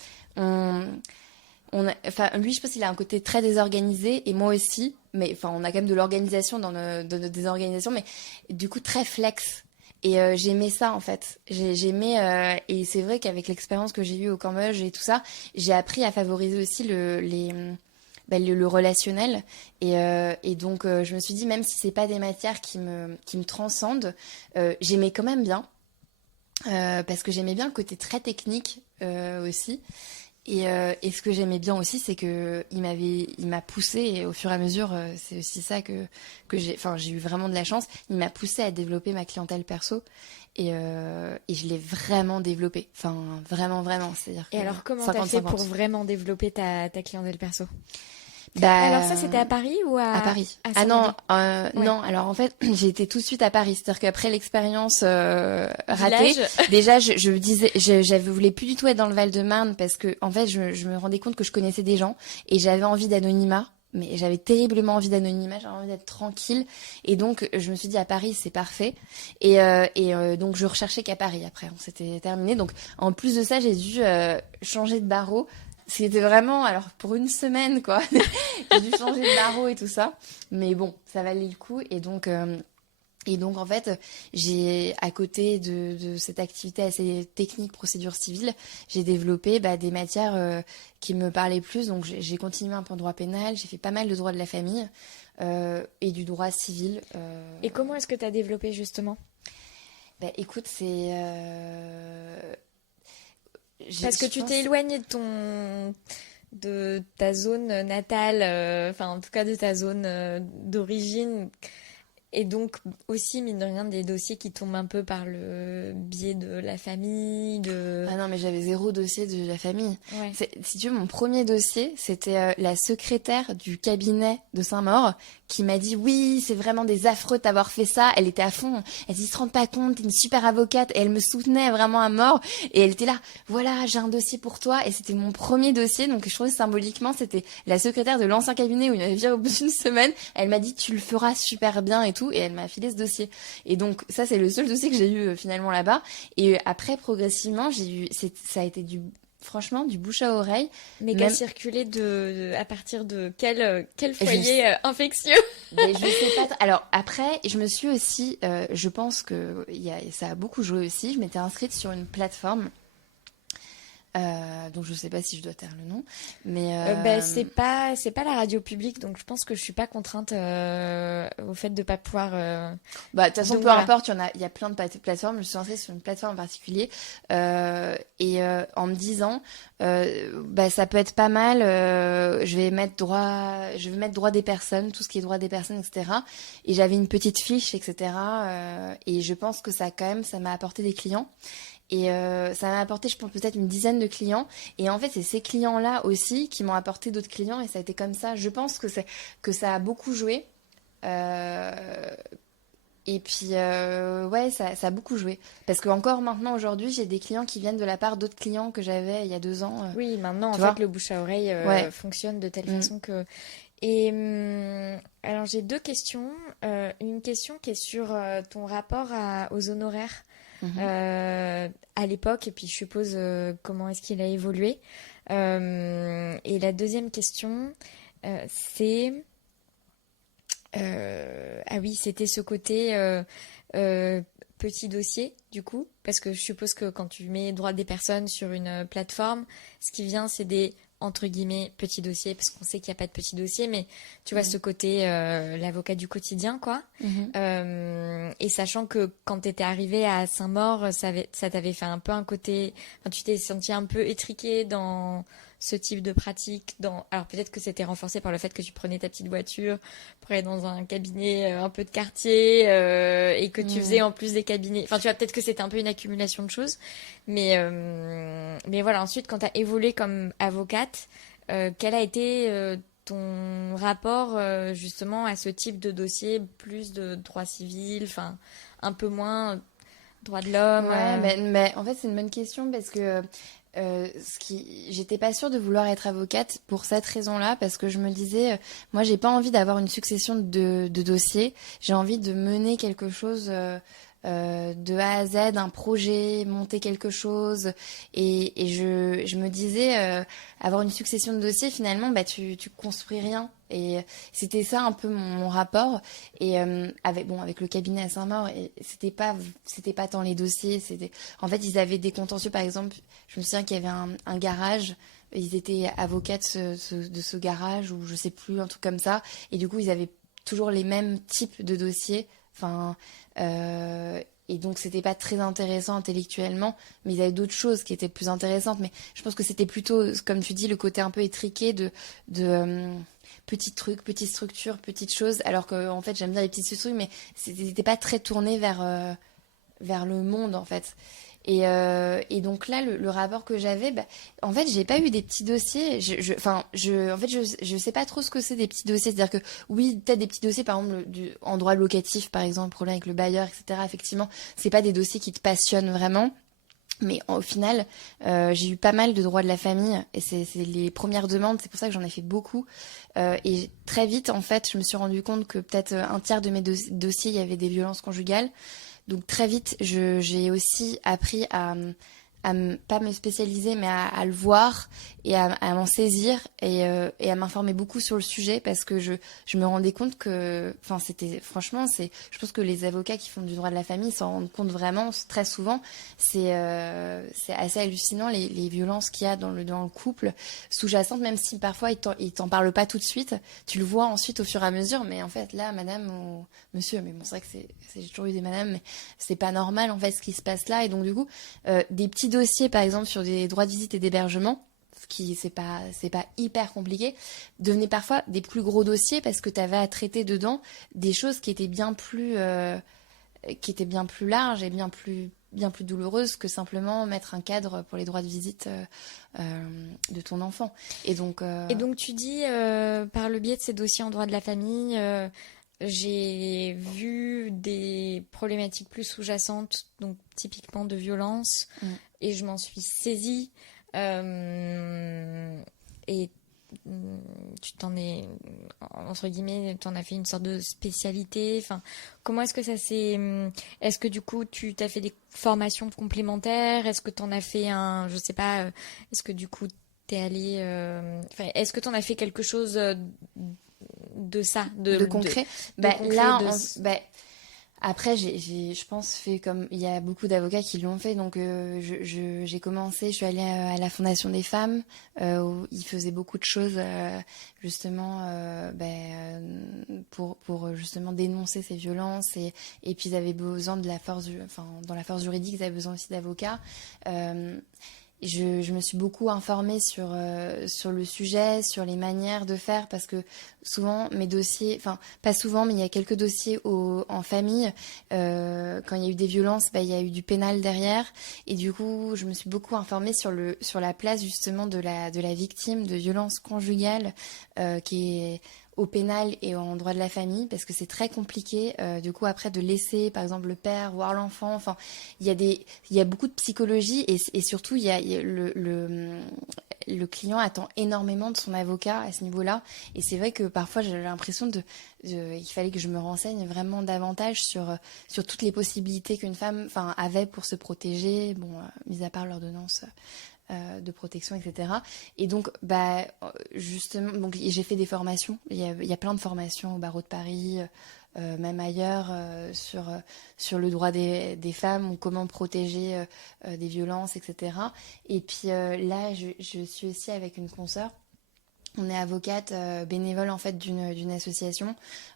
lui je pense qu'il a un côté très désorganisé et moi aussi, mais enfin on a quand même de l'organisation dans notre désorganisation, mais du coup très flex. Et j'aimais ça en fait. J'aimais et c'est vrai qu'avec l'expérience que j'ai eue au Cambodge et tout ça, j'ai appris à favoriser aussi le relationnel. Et donc je me suis dit même si c'est pas des matières qui me transcendent, j'aimais quand même bien parce que j'aimais bien le côté très technique aussi. Et ce que j'aimais bien aussi, c'est que il m'a poussé et au fur et à mesure, c'est aussi ça que j'ai eu vraiment de la chance. Il m'a poussé à développer ma clientèle perso et je l'ai vraiment développée. Enfin, vraiment, vraiment. C'est-à-dire Et que alors, comment 50, t'as fait 50. pour vraiment développer ta clientèle perso? Bah, Alors ça, c'était à Paris ou à Paris. à Ah non, Ouais. non. Alors en fait, j'ai été tout de suite à Paris. C'est-à-dire qu'après l'expérience ratée, Village. déjà, je me disais, j'avais voulais plus du tout être dans le Val-de-Marne parce que en fait, je me rendais compte que je connaissais des gens et j'avais envie d'anonymat. Mais j'avais terriblement envie d'anonymat, j'avais envie d'être tranquille. Et donc, je me suis dit, à Paris, c'est parfait. Et donc, je recherchais qu'à Paris après. On s'était terminé. Donc, en plus de ça, j'ai dû changer de barreau. C'était vraiment, alors pour une semaine, quoi. J'ai dû changer de barreau et tout ça. Mais bon, ça valait le coup. Et donc en fait, j'ai, à côté de cette activité assez technique, procédure civile, j'ai développé des matières qui me parlaient plus. Donc j'ai continué un peu en droit pénal, j'ai fait pas mal de droit de la famille et du droit civil. Et comment est-ce que tu as développé justement? Écoute, c'est... Parce que tu t'es éloigné de ta zone natale, enfin en tout cas de ta zone d'origine, et donc aussi mine de rien des dossiers qui tombent un peu par le biais de la famille, de... Ah non, mais j'avais zéro dossier de la famille. Ouais. Si tu veux, mon premier dossier, c'était la secrétaire du cabinet de Saint-Maur qui m'a dit oui, c'est vraiment des affreux de t'avoir fait ça. Elle était à fond. Elle dit, se rend pas compte, t'es une super avocate. Et elle me soutenait vraiment à mort. Et elle était là, voilà, j'ai un dossier pour toi. Et c'était mon premier dossier. Donc je trouvais symboliquement, c'était la secrétaire de l'ancien cabinet où il m'avait viré au bout d'une semaine. Elle m'a dit, tu le feras super bien et tout. Et elle m'a filé ce dossier. Et donc ça, c'est le seul dossier que j'ai eu finalement là-bas. Et après, progressivement, ça a été franchement, du bouche à oreille. Mais Même... qu'à circuler à partir de quel foyer infectieux? Mais je sais pas. Alors après, je me suis aussi, je pense que ça a beaucoup joué aussi. Je m'étais inscrite sur une plateforme. Donc je sais pas si je dois taire le nom, mais c'est pas la radio publique, donc je pense que je suis pas contrainte au fait de pas pouvoir. De toute façon, peu importe, il y a plein de plateformes. Je me suis inscrite sur une plateforme en particulier en me disant, ça peut être pas mal. Je vais mettre droit des personnes, tout ce qui est droit des personnes, etc. Et j'avais une petite fiche, etc. Et je pense que ça m'a apporté des clients. Et ça m'a apporté, je pense, peut-être une dizaine de clients. Et en fait, c'est ces clients-là aussi qui m'ont apporté d'autres clients. Et ça a été comme ça. Je pense que ça a beaucoup joué. Et puis, ouais, ça a beaucoup joué. Parce que encore maintenant, aujourd'hui, j'ai des clients qui viennent de la part d'autres clients que j'avais il y a 2 ans. Oui, maintenant, en fait, le bouche à oreille fonctionne de telle façon que... Et alors, j'ai 2 questions. Une question qui est sur ton rapport aux honoraires. À l'époque, et puis je suppose comment est-ce qu'il a évolué. Et la deuxième question, c'est... ah oui, c'était ce côté petit dossier, du coup, parce que je suppose que quand tu mets droit des personnes sur une plateforme, ce qui vient, c'est des entre guillemets petits dossiers, parce qu'on sait qu'il n'y a pas de petits dossiers, mais tu vois ce côté l'avocat du quotidien, quoi. Et sachant que quand tu étais arrivée à Saint-Maur, ça t'avait fait un peu un côté... Enfin, tu t'es senti un peu étriquée ce type de pratique alors peut-être que c'était renforcé par le fait que tu prenais ta petite voiture pour aller dans un cabinet un peu de quartier et que tu faisais en plus des cabinets. Enfin, tu vois, peut-être que c'était un peu une accumulation de choses. Mais voilà, ensuite, quand tu as évolué comme avocate, quel a été ton rapport justement à ce type de dossier, plus de droit civil, enfin, un peu moins droit de l'homme Ouais, mais en fait, c'est une bonne question parce que j'étais pas sûre de vouloir être avocate pour cette raison-là, parce que je me disais, moi, j'ai pas envie d'avoir une succession de dossiers. J'ai envie de mener quelque chose de A à Z, un projet, monter quelque chose. Et je me disais, avoir une succession de dossiers, finalement, bah, tu construis rien. Et c'était ça un peu mon rapport. Et avec le cabinet à Saint-Maur, et c'était pas tant les dossiers. En fait, ils avaient des contentieux, par exemple. Je me souviens qu'il y avait un garage. Ils étaient avocats de ce garage, ou je sais plus, un truc comme ça. Et du coup, ils avaient toujours les mêmes types de dossiers. Enfin, et donc, c'était pas très intéressant intellectuellement, mais ils avaient d'autres choses qui étaient plus intéressantes. Mais je pense que c'était plutôt, comme tu dis, le côté un peu étriqué de petits trucs, petites structures, petites choses. Alors que, en fait, j'aime bien les petites structures, mais c'était pas très tourné vers le monde, en fait. Et donc là, le rapport que j'avais, bah, en fait, j'ai pas eu des petits dossiers. En fait, je sais pas trop ce que c'est des petits dossiers. C'est-à-dire que oui, peut-être des petits dossiers, par exemple, en droit locatif, par exemple, problème avec le bailleur, etc. Effectivement, c'est pas des dossiers qui te passionnent vraiment. Mais au final, j'ai eu pas mal de droits de la famille, et c'est les premières demandes. C'est pour ça que j'en ai fait beaucoup. Et très vite, en fait, je me suis rendu compte que peut-être un tiers de mes dossiers, il y avait des violences conjugales. Donc très vite, j'ai aussi appris pas me spécialiser, mais à le voir et à m'en saisir, et à m'informer beaucoup sur le sujet, parce que je me rendais compte que, enfin, je pense que les avocats qui font du droit de la famille s'en rendent compte vraiment très souvent. C'est assez hallucinant les violences qu'il y a dans le couple sous-jacentes, même si parfois ils t'en parlent pas tout de suite. Tu le vois ensuite au fur et à mesure, mais en fait là, madame ou monsieur, mais bon, c'est vrai que j'ai toujours eu des madames, mais c'est pas normal en fait ce qui se passe là. Et donc du coup, des petits dossiers, par exemple, sur des droits de visite et d'hébergement, ce qui c'est pas hyper compliqué, devenaient parfois des plus gros dossiers, parce que tu avais à traiter dedans des choses qui étaient bien plus larges et bien plus douloureuses que simplement mettre un cadre pour les droits de visite de ton enfant. Et donc tu dis, par le biais de ces dossiers en droit de la famille, j'ai vu des problématiques plus sous-jacentes, donc typiquement de violence, et je m'en suis saisie. Et tu t'en es, entre guillemets, t'en as fait une sorte de spécialité. Enfin, comment est-ce que ça s'est... Est-ce que du coup, tu t'as fait des formations complémentaires? Est-ce que t'en as fait je sais pas, est-ce que du coup, t'es allé... est-ce que t'en as fait quelque chose de ça, de concret? de concret, Après, je pense, fait comme il y a beaucoup d'avocats qui l'ont fait. Donc, j'ai commencé, je suis allée à la Fondation des femmes, où ils faisaient beaucoup de choses, justement, pour justement dénoncer ces violences. Et puis, ils avaient besoin de la force, dans la force juridique, ils avaient besoin aussi d'avocats. Je me suis beaucoup informée sur le sujet, sur les manières de faire, parce que souvent mes dossiers, enfin pas souvent, mais il y a quelques dossiers en famille, quand il y a eu des violences, il y a eu du pénal derrière, et du coup je me suis beaucoup informée sur la place justement de la victime de violences conjugales, qui est au pénal et en droit de la famille, parce que c'est très compliqué du coup après de laisser par exemple le père voir l'enfant. Enfin, il y a beaucoup de psychologie, et surtout il y a le client attend énormément de son avocat à ce niveau-là, et c'est vrai que parfois j'ai l'impression il fallait que je me renseigne vraiment davantage sur toutes les possibilités qu'une femme avait pour se protéger, mis à part l'ordonnance de protection, etc. Et donc, justement, donc, j'ai fait des formations. Il y a plein de formations au barreau de Paris, même ailleurs, sur le droit des femmes, ou comment protéger des violences, etc. Et puis là, je suis aussi avec une consoeur On est avocate bénévole en fait d'une association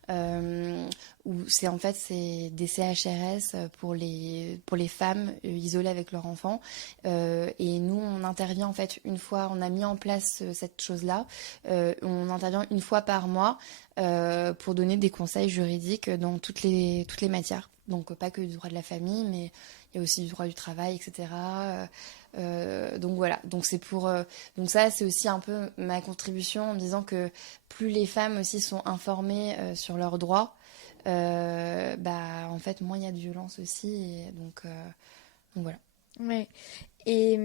où c'est des CHRS pour les femmes isolées avec leurs enfants et nous on intervient en fait une fois, on a mis en place cette chose-là, on intervient une fois par mois pour donner des conseils juridiques dans toutes les matières. Donc pas que du droit de la famille, mais il y a aussi du droit du travail, etc. Donc voilà, donc donc ça c'est aussi un peu ma contribution en me disant que plus les femmes aussi sont informées sur leurs droits, en fait moins il y a de violence aussi, et donc voilà. Ouais. Et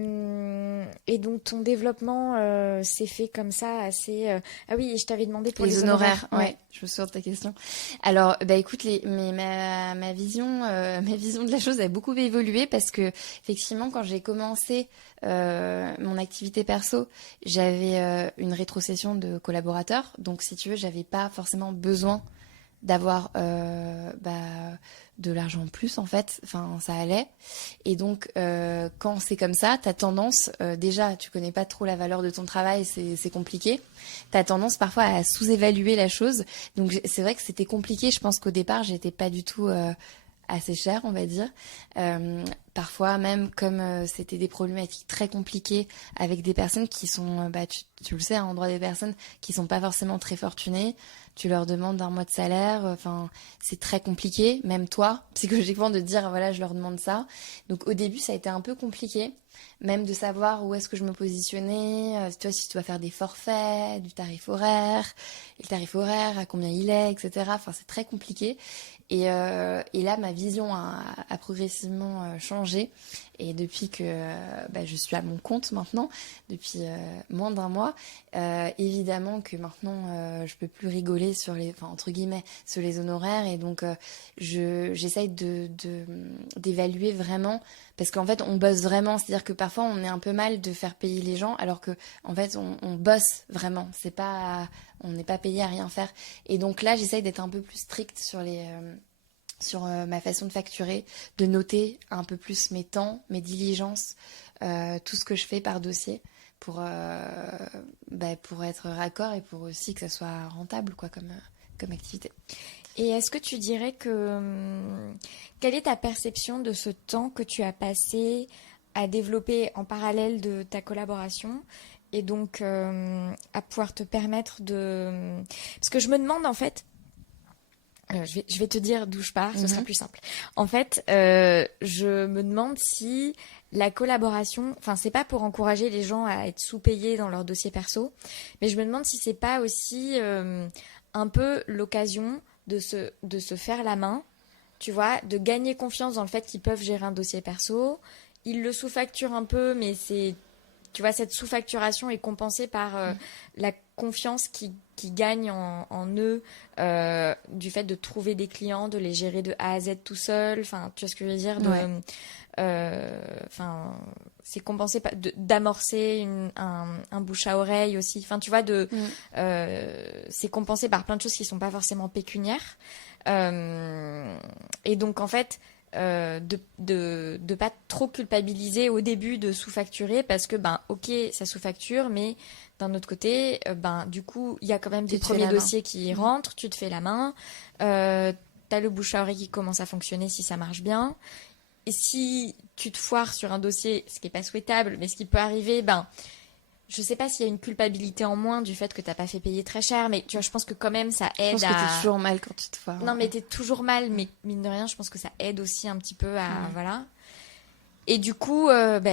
donc ton développement s'est fait comme ça assez... Ah oui, je t'avais demandé pour les honoraires. Ouais, je me souviens de ta question. Alors, écoute, ma vision de la chose a beaucoup évolué parce que effectivement, quand j'ai commencé mon activité perso, j'avais une rétrocession de collaborateurs. Donc, si tu veux, j'avais pas forcément besoin d'avoir de l'argent en plus en fait, enfin ça allait. Et donc quand c'est comme ça, t'as tendance, déjà tu connais pas trop la valeur de ton travail, c'est compliqué, t'as tendance parfois à sous-évaluer la chose. Donc c'est vrai que c'était compliqué, je pense qu'au départ j'étais pas du tout assez cher, on va dire. Parfois même comme c'était des problématiques très compliquées avec des personnes qui sont, tu le sais, en droit des personnes qui sont pas forcément très fortunées, tu leur demandes un mois de salaire, enfin c'est très compliqué, même toi, psychologiquement, de dire voilà je leur demande ça. Donc au début ça a été un peu compliqué, même de savoir où est-ce que je me positionnais, tu vois, si tu dois faire des forfaits, du tarif horaire, et le tarif horaire, à combien il est, etc. Enfin c'est très compliqué. Et là, ma vision a progressivement changé. Et depuis que je suis à mon compte maintenant, depuis moins d'un mois, évidemment que maintenant, je peux plus rigoler sur entre guillemets, sur les honoraires. Et donc, j'essaye d'évaluer vraiment. Parce qu'en fait, on bosse vraiment. C'est-à-dire que parfois, on est un peu mal de faire payer les gens, alors que en fait, on bosse vraiment. On n'est pas payé à rien faire. Et donc là, j'essaye d'être un peu plus stricte sur ma façon de facturer, de noter un peu plus mes temps, mes diligences, tout ce que je fais par dossier pour être raccord et pour aussi que ça soit rentable quoi, comme activité. Et est-ce que tu dirais quelle est ta perception de ce temps que tu as passé à développer en parallèle de ta collaboration et donc à pouvoir te permettre de... Parce que je me demande en fait, je vais te dire d'où je pars, ce sera plus simple. En fait, je me demande si la collaboration, enfin c'est pas pour encourager les gens à être sous-payés dans leur dossier perso, mais je me demande si c'est pas aussi un peu l'occasion de se faire la main, tu vois, de gagner confiance dans le fait qu'ils peuvent gérer un dossier perso. Ils le sous-facturent un peu, mais tu vois, cette sous-facturation est compensée par la confiance qu'ils gagnent en eux, du fait de trouver des clients, de les gérer de A à Z tout seul. Enfin, tu vois ce que je veux dire, c'est compensé d'amorcer un bouche à oreille aussi. Enfin, tu vois, c'est compensé par plein de choses qui sont pas forcément pécuniaires. Et donc, en fait, de pas trop culpabiliser au début de sous-facturer parce que, ok, ça sous-facture, mais d'un autre côté, du coup, il y a quand même des premiers dossiers qui rentrent, tu te fais la main, t'as le bouche à oreille qui commence à fonctionner si ça marche bien. Et si tu te foires sur un dossier, ce qui n'est pas souhaitable, mais ce qui peut arriver, je sais pas s'il y a une culpabilité en moins du fait que t'as pas fait payer très cher, mais tu vois, je pense que quand même ça aide. Je pense que t'es toujours mal quand tu te foires. Non, mais t'es toujours mal, mais mine de rien, je pense que ça aide aussi un petit peu à voilà. Et du coup,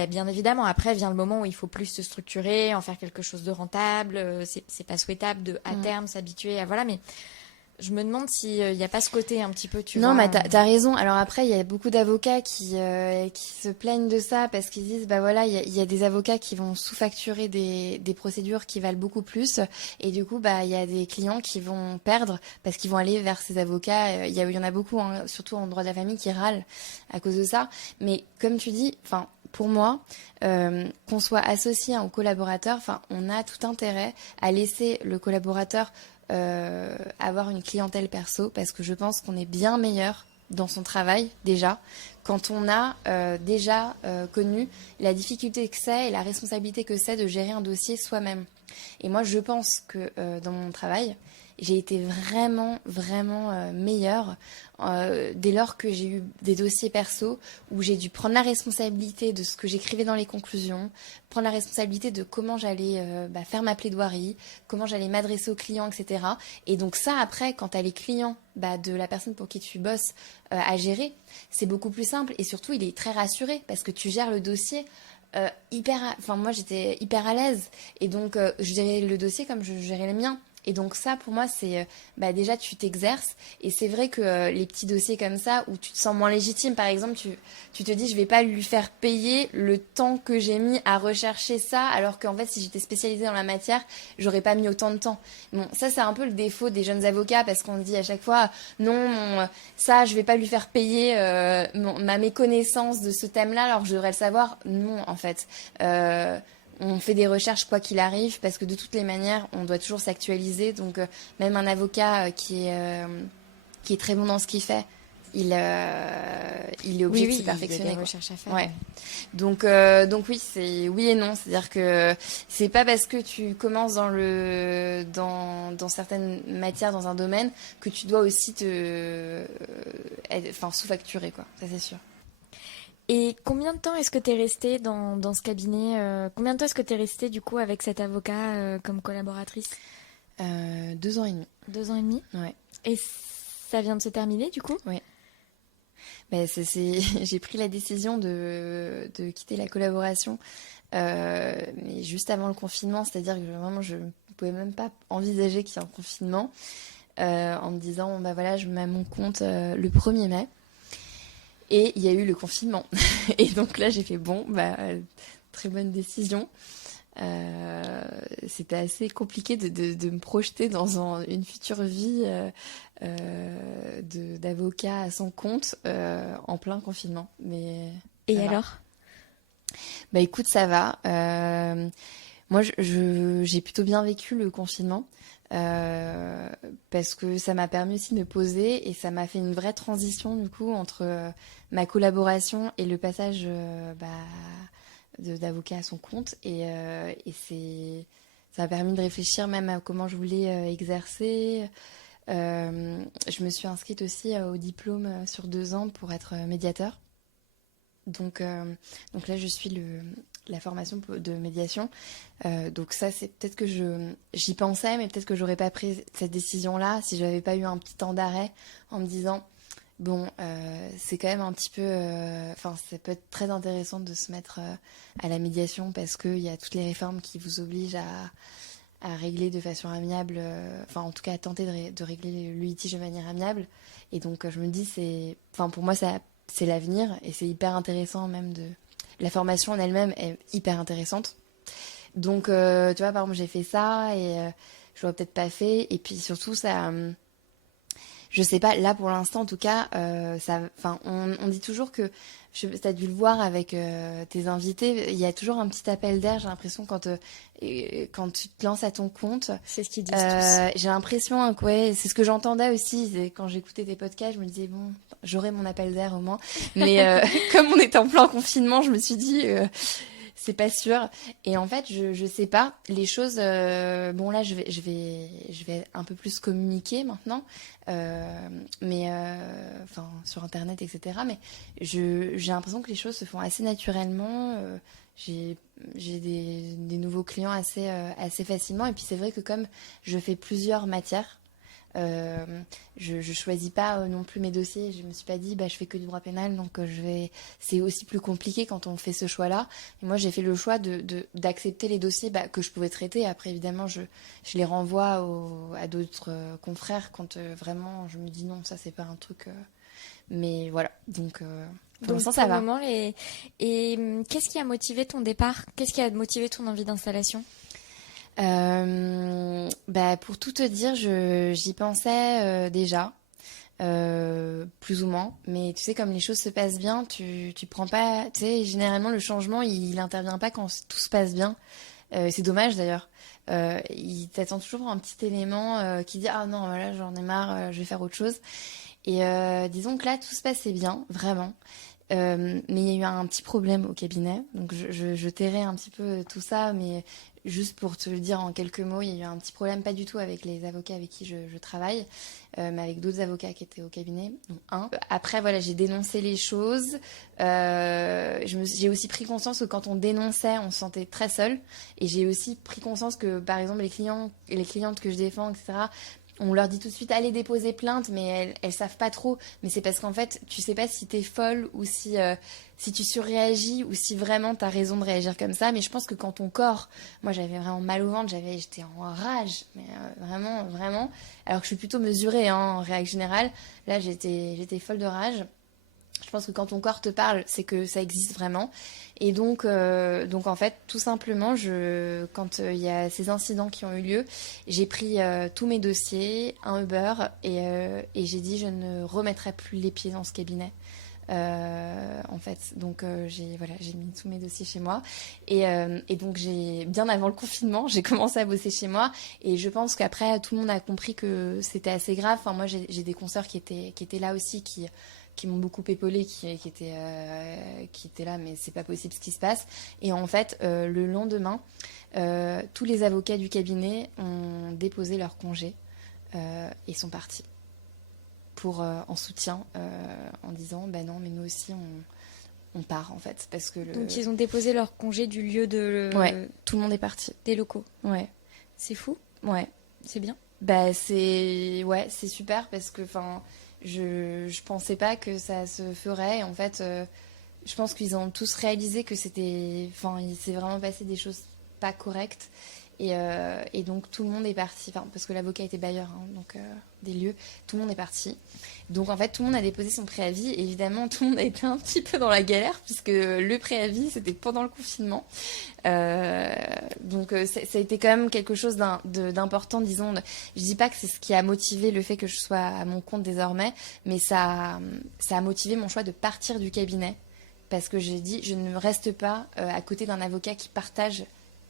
bien évidemment, après vient le moment où il faut plus se structurer, en faire quelque chose de rentable. C'est pas souhaitable de à terme s'habituer à voilà, mais je me demande s'il n'y a pas ce côté un petit peu, tu vois. Non, mais t'as raison. Alors après, il y a beaucoup d'avocats qui se plaignent de ça parce qu'ils disent, voilà, il y a des avocats qui vont sous-facturer des procédures qui valent beaucoup plus. Et du coup, il y a des clients qui vont perdre parce qu'ils vont aller vers ces avocats. Il y en a beaucoup, hein, surtout en droit de la famille, qui râlent à cause de ça. Mais comme tu dis, pour moi, qu'on soit associé au collaborateur, on a tout intérêt à laisser le collaborateur avoir une clientèle perso parce que je pense qu'on est bien meilleur dans son travail déjà quand on a déjà connu la difficulté que c'est et la responsabilité que c'est de gérer un dossier soi-même. Et moi, je pense que dans mon travail, j'ai été vraiment, vraiment meilleure dès lors que j'ai eu des dossiers perso où j'ai dû prendre la responsabilité de ce que j'écrivais dans les conclusions, prendre la responsabilité de comment j'allais faire ma plaidoirie, comment j'allais m'adresser aux clients, etc. Et donc ça, après, quand tu as les clients de la personne pour qui tu bosses à gérer, c'est beaucoup plus simple. Et surtout, il est très rassuré parce que tu gères le dossier moi j'étais hyper à l'aise et donc je gérais le dossier comme je gérais le mien. Et donc ça, pour moi, c'est déjà tu t'exerces. Et c'est vrai que les petits dossiers comme ça, où tu te sens moins légitime, par exemple, tu te dis, je vais pas lui faire payer le temps que j'ai mis à rechercher ça, alors qu'en fait, si j'étais spécialisée dans la matière, j'aurais pas mis autant de temps. Bon, ça, c'est un peu le défaut des jeunes avocats, parce qu'on dit à chaque fois, non, ça, je vais pas lui faire payer ma méconnaissance de ce thème-là, alors que je devrais le savoir. Non, en fait. On fait des recherches quoi qu'il arrive parce que de toutes les manières, on doit toujours s'actualiser. Donc même un avocat qui est très bon dans ce qu'il fait, il est obligé de se perfectionner. Il y a des recherches à faire. Ouais. Donc oui, c'est oui et non. C'est-à-dire que c'est pas parce que tu commences dans certaines matières, dans un domaine, que tu dois aussi sous-facturer, quoi. Ça, c'est sûr. Et combien de temps est-ce que tu es resté dans ce cabinet Combien de temps est-ce que tu es resté du coup avec cet avocat comme collaboratrice 2 ans et demi. 2 ans et demi. Ouais. Et ça vient de se terminer du coup? Oui. J'ai pris la décision de quitter la collaboration mais juste avant le confinement, c'est-à-dire que vraiment je ne pouvais même pas envisager qu'il y ait un confinement en me disant voilà, je me mets à mon compte le 1er mai. Et il y a eu le confinement. Et donc là, j'ai fait très bonne décision. C'était assez compliqué de me projeter dans une future vie d'avocat à son compte en plein confinement. Et alors? Écoute, ça va. Moi, j'ai plutôt bien vécu le confinement. Parce que ça m'a permis aussi de me poser et ça m'a fait une vraie transition du coup entre ma collaboration et le passage d'avocat à son compte ça m'a permis de réfléchir même à comment je voulais exercer. Je me suis inscrite aussi au diplôme sur 2 ans pour être médiateur. Donc là, je suis la formation de médiation. Donc ça, c'est peut-être que j'y pensais, mais peut-être que j'aurais pas pris cette décision-là si j'avais pas eu un petit temps d'arrêt en me disant, c'est quand même un petit peu... ça peut être très intéressant de se mettre à la médiation parce qu'il y a toutes les réformes qui vous obligent à régler de façon amiable, en tout cas à tenter de régler le litige de manière amiable. Et donc je me dis, pour moi, c'est l'avenir et c'est hyper intéressant même la formation en elle-même est hyper intéressante. Donc tu vois, par exemple, j'ai fait ça et je l'aurais peut-être pas fait. Et puis surtout, ça, je sais pas, là pour l'instant en tout cas, on dit toujours que, tu as dû le voir avec tes invités, il y a toujours un petit appel d'air, j'ai l'impression, quand tu te lances à ton compte. C'est ce qu'ils disent tous. J'ai l'impression que c'est ce que j'entendais aussi quand j'écoutais tes podcasts, je me disais j'aurai mon appel d'air au moins. Mais comme on était en plein confinement, je me suis dit c'est pas sûr. Et en fait, je sais pas. Les choses, là, je vais un peu plus communiquer maintenant, sur Internet, etc. Mais j'ai l'impression que les choses se font assez naturellement. J'ai des nouveaux clients assez facilement. Et puis c'est vrai que comme je fais plusieurs matières, je choisis pas non plus mes dossiers. Je me suis pas dit je fais que du droit pénal, donc c'est aussi plus compliqué quand on fait ce choix-là. Et moi j'ai fait le choix d'accepter les dossiers que je pouvais traiter. Après évidemment je les renvoie à d'autres confrères quand vraiment je me dis non, ça c'est pas un truc. Mais voilà, donc pour l'instant ça va. Et qu'est-ce qui a motivé ton départ? Qu'est-ce qui a motivé ton envie d'installation? Pour tout te dire, j'y pensais déjà, plus ou moins. Mais tu sais, comme les choses se passent bien, tu prends pas... Tu sais, généralement, le changement, il intervient pas quand tout se passe bien. C'est dommage, d'ailleurs. Il t'attend toujours un petit élément qui dit « Ah non, voilà, j'en ai marre, je vais faire autre chose. » Et disons que là, tout se passait bien, vraiment. Mais il y a eu un petit problème au cabinet, donc je tairai un petit peu tout ça, mais Juste pour te le dire en quelques mots, il y a eu un petit problème, pas du tout avec les avocats avec qui je travaille, mais avec d'autres avocats qui étaient au cabinet, dont un. Après, voilà, j'ai dénoncé les choses. J'ai aussi pris conscience que quand on dénonçait, on se sentait très seul. Et j'ai aussi pris conscience que, par exemple, les clients et les clientes que je défends, etc., on leur dit tout de suite, allez déposer plainte, mais elles savent pas trop. Mais c'est parce qu'en fait, tu sais pas si t'es folle ou si tu surréagis ou si vraiment t'as raison de réagir comme ça. Mais je pense que quand ton corps, moi j'avais vraiment mal au ventre, j'étais en rage, mais vraiment, vraiment. Alors que je suis plutôt mesurée en règle générale. Là, j'étais folle de rage. Je pense que quand ton corps te parle, c'est que ça existe vraiment. Et donc en fait, tout simplement, quand il y a ces incidents qui ont eu lieu, j'ai pris tous mes dossiers, un Uber, et j'ai dit je ne remettrai plus les pieds dans ce cabinet. En fait, donc j'ai mis tous mes dossiers chez moi et donc bien avant le confinement, j'ai commencé à bosser chez moi et je pense qu'après tout le monde a compris que c'était assez grave. Enfin, moi j'ai des consoeurs qui étaient là aussi qui m'ont beaucoup épaulé, qui étaient là, mais c'est pas possible ce qui se passe. Et en fait, le lendemain, tous les avocats du cabinet ont déposé leur congé et sont partis en soutien, en disant bah non, mais nous aussi on part en fait, parce que donc ils ont déposé leur congé du lieu ouais, tout le monde est parti des locaux. Ouais, c'est fou. Ouais, c'est bien. Bah c'est super parce que enfin je pensais pas que ça se ferait. En fait, je pense qu'ils ont tous réalisé que il s'est vraiment passé des choses pas correctes. Et donc tout le monde est parti, parce que l'avocat était bailleur, donc des lieux, tout le monde est parti. Donc en fait tout le monde a déposé son préavis. Évidemment tout le monde a été un petit peu dans la galère puisque le préavis c'était pendant le confinement. Donc ça a été quand même quelque chose d'important, disons. Je dis pas que c'est ce qui a motivé le fait que je sois à mon compte désormais, mais ça a motivé mon choix de partir du cabinet parce que j'ai dit je ne reste pas à côté d'un avocat qui partage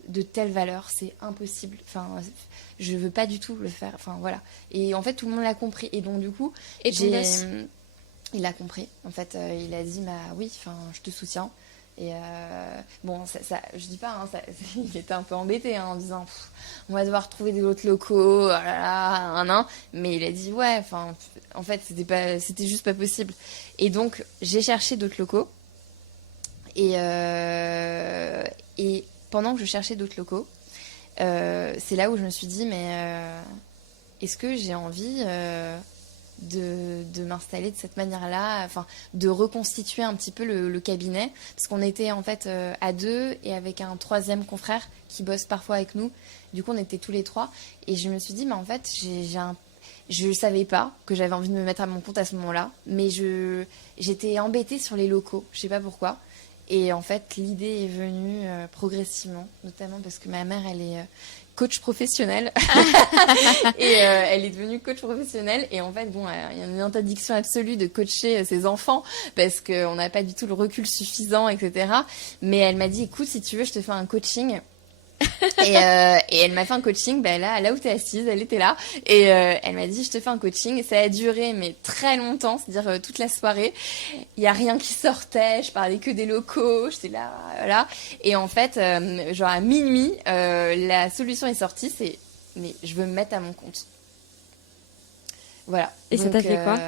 de telles valeurs, c'est impossible. Enfin, je veux pas du tout le faire. Enfin, voilà. Et en fait, tout le monde l'a compris. Et donc, du coup, il a compris. En fait, il a dit, bah oui, enfin, je te soutiens. Et bon, je dis pas, il était un peu embêté en disant, on va devoir trouver des autres locaux, oh là là, mais il a dit, ouais, enfin, en fait, c'était juste pas possible. Et donc, j'ai cherché d'autres locaux. Et pendant que je cherchais d'autres locaux, c'est là où je me suis dit, mais est-ce que j'ai envie de m'installer de cette manière-là, enfin, de reconstituer un petit peu le cabinet, parce qu'on était en fait à deux et avec un troisième confrère qui bosse parfois avec nous. Du coup, on était tous les trois. Et je me suis dit, mais en fait, je ne savais pas que j'avais envie de me mettre à mon compte à ce moment-là, mais j'étais embêtée sur les locaux, je ne sais pas pourquoi. Et en fait, l'idée est venue progressivement, notamment parce que ma mère, elle est coach professionnelle. Et elle est devenue coach professionnelle. Et en fait, bon, il y a une interdiction absolue de coacher ses enfants parce qu'on n'a pas du tout le recul suffisant, etc. Mais elle m'a dit, écoute, si tu veux, je te fais un coaching. Et elle m'a fait un coaching, là où t'es assise, elle était là, et elle m'a dit je te fais un coaching. Ça a duré mais très longtemps, c'est-à-dire toute la soirée, il y a rien qui sortait, je parlais que des locaux, j'étais là, voilà. Et en fait, genre à minuit, la solution est sortie, mais je veux me mettre à mon compte. Voilà. Et donc, ça t'a fait quoi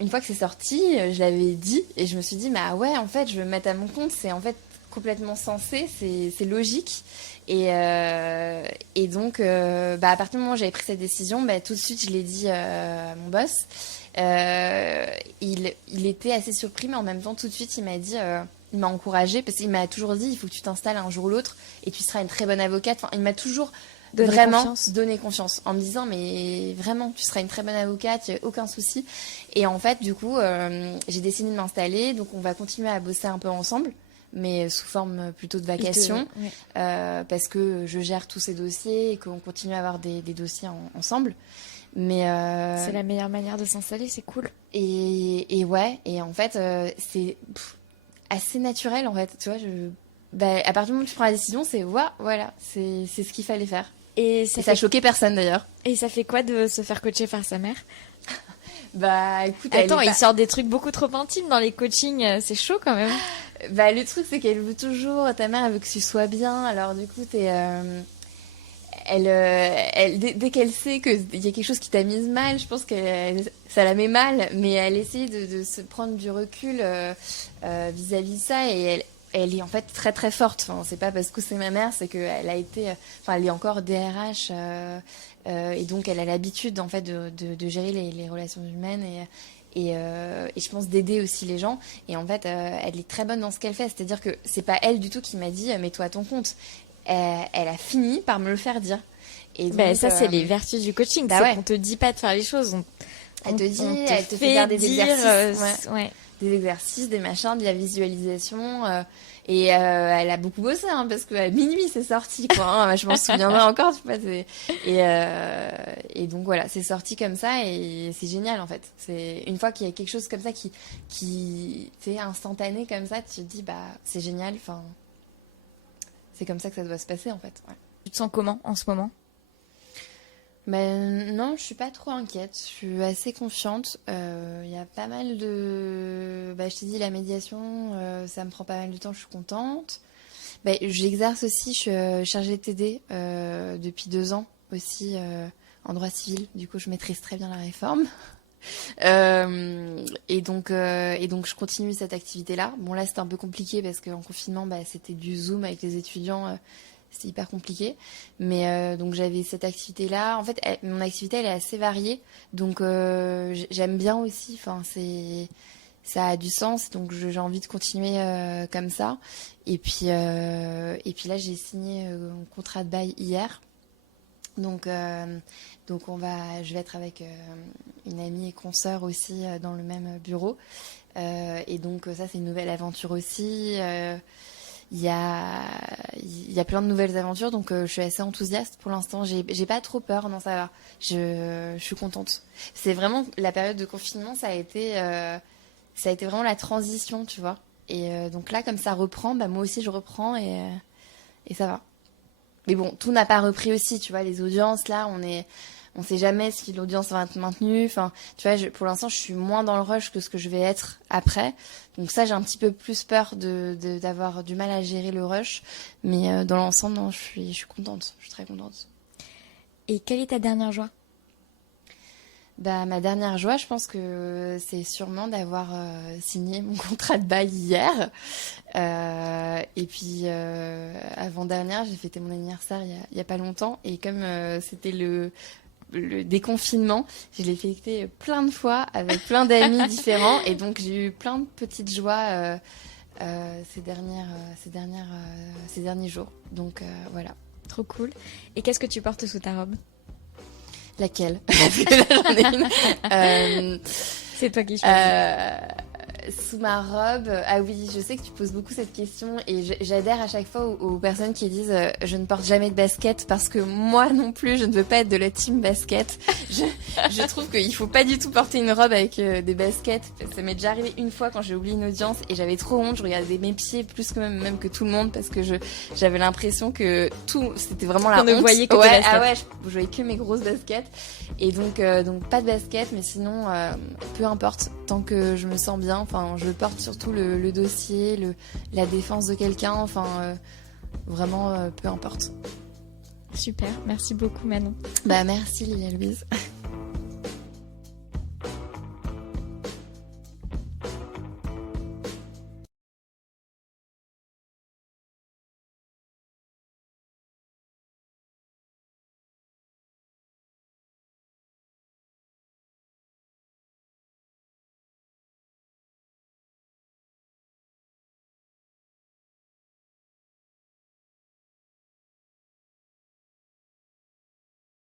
une fois que c'est sorti, je l'avais dit et je me suis dit bah ouais, en fait je veux me mettre à mon compte, c'est en fait complètement sensé, c'est logique. Et donc, à partir du moment où j'avais pris cette décision, tout de suite, je l'ai dit à mon boss. Il était assez surpris, mais en même temps, tout de suite, il m'a dit, il m'a encouragée, parce qu'il m'a toujours dit, il faut que tu t'installes un jour ou l'autre, et tu seras une très bonne avocate. Enfin, il m'a toujours donné confiance, en me disant, mais vraiment, tu seras une très bonne avocate, il n'y a aucun souci. Et en fait, du coup, j'ai décidé de m'installer, donc on va continuer à bosser un peu ensemble, mais sous forme plutôt de vacation, parce que je gère tous ces dossiers et qu'on continue à avoir des dossiers ensemble. Mais c'est la meilleure manière de s'installer, c'est cool. Et ouais, et en fait, c'est assez naturel, en fait, tu vois. À partir du moment où tu prends la décision, c'est voilà, c'est ce qu'il fallait faire. Et ça a choqué personne, d'ailleurs. Et ça fait quoi de se faire coacher par sa mère ? Écoute, attends, il sort des trucs beaucoup trop intimes dans les coachings, c'est chaud quand même. Bah, le truc, c'est qu'elle veut toujours, ta mère, elle veut que tu sois bien. Alors, du coup, dès qu'elle sait qu'il y a quelque chose qui t'a mise mal, je pense que ça la met mal. Mais elle essaie de se prendre du recul vis-à-vis de ça. Et elle est en fait très très forte. Enfin, c'est pas parce que c'est ma mère, c'est qu'elle a été. Enfin, elle est encore DRH. Et donc, elle a l'habitude, en fait, de gérer les relations humaines. Et je pense d'aider aussi les gens. Et en fait, elle est très bonne dans ce qu'elle fait. C'est-à-dire que c'est pas elle du tout qui m'a dit mets-toi à ton compte. Elle a fini par me le faire dire. Et donc, ça, c'est les vertus du coaching. Bah c'est ouais. qu'on te dit pas de faire les choses. Elle te dit, elle te fait faire des exercices. Ouais. Des exercices, des machins, de la visualisation. Et elle a beaucoup bossé, hein, parce qu'à minuit, c'est sorti, quoi. Hein, je m'en souviendrai encore, tu vois. Et donc, voilà, c'est sorti comme ça et c'est génial, en fait. C'est une fois qu'il y a quelque chose comme ça qui fait instantané comme ça, tu te dis, bah, c'est génial. Enfin, c'est comme ça que ça doit se passer, en fait. Ouais. Tu te sens comment en ce moment? Ben non, je suis pas trop inquiète. Je suis assez confiante. Il y a pas mal de... Bah, je t'ai dit, la médiation, ça me prend pas mal de temps. Je suis contente. Ben, j'exerce aussi, je suis chargée de TD depuis 2 ans aussi en droit civil. Du coup, je maîtrise très bien la réforme. Et donc, je continue cette activité-là. Bon, là, c'était un peu compliqué parce qu'en confinement, bah, c'était du Zoom avec les étudiants. C'était hyper compliqué. Mais donc, j'avais cette activité-là. En fait, mon activité, elle est assez variée. Donc, j'aime bien aussi. Enfin, ça a du sens. Donc, j'ai envie de continuer comme ça. Et puis là, j'ai signé un contrat de bail hier. Donc, je vais être avec une amie et consoeur aussi dans le même bureau. Et donc, ça, c'est une nouvelle aventure aussi. Il y a plein de nouvelles aventures, donc je suis assez enthousiaste pour l'instant. J'ai pas trop peur, non, ça va. Je suis contente. C'est vraiment la période de confinement, ça a été vraiment la transition, tu vois. Et donc là, comme ça reprend, bah, moi aussi je reprends et ça va. Mais bon, tout n'a pas repris aussi, tu vois. Les audiences, là, on sait jamais si l'audience va être maintenue. Enfin, tu vois, pour l'instant, je suis moins dans le rush que ce que je vais être après. Donc ça, j'ai un petit peu plus peur d'avoir du mal à gérer le rush. Mais dans l'ensemble, non, je suis contente. Je suis très contente. Et quelle est ta dernière joie? Bah, ma dernière joie, je pense que c'est sûrement d'avoir signé mon contrat de bail hier. Et puis, avant-dernière, j'ai fêté mon anniversaire il y a pas longtemps. Et comme c'était le déconfinement, je l'ai fêté plein de fois avec plein d'amis différents. Et donc, j'ai eu plein de petites joies ces derniers jours. Donc, voilà. Trop cool. Et qu'est-ce que tu portes sous ta robe? Laquelle? Parce que là, j'en ai une. C'est toi qui choisis. Sous ma robe, ah oui, je sais que tu poses beaucoup cette question et j'adhère à chaque fois aux personnes qui disent je ne porte jamais de basket parce que moi non plus, je ne veux pas être de la team basket. Je trouve qu'il faut pas du tout porter une robe avec des baskets. Ça m'est déjà arrivé une fois quand j'ai oublié une audience et j'avais trop honte. Je regardais mes pieds plus que même que tout le monde parce que j'avais l'impression que c'était vraiment la honte. On ne voyait que tes baskets. Ah ouais, je voyais que mes grosses baskets et donc pas de basket, mais sinon peu importe tant que je me sens bien. Enfin, je porte surtout le dossier, la défense de quelqu'un. Enfin, vraiment, peu importe. Super, merci beaucoup Manon. Bah merci Lilia Louise.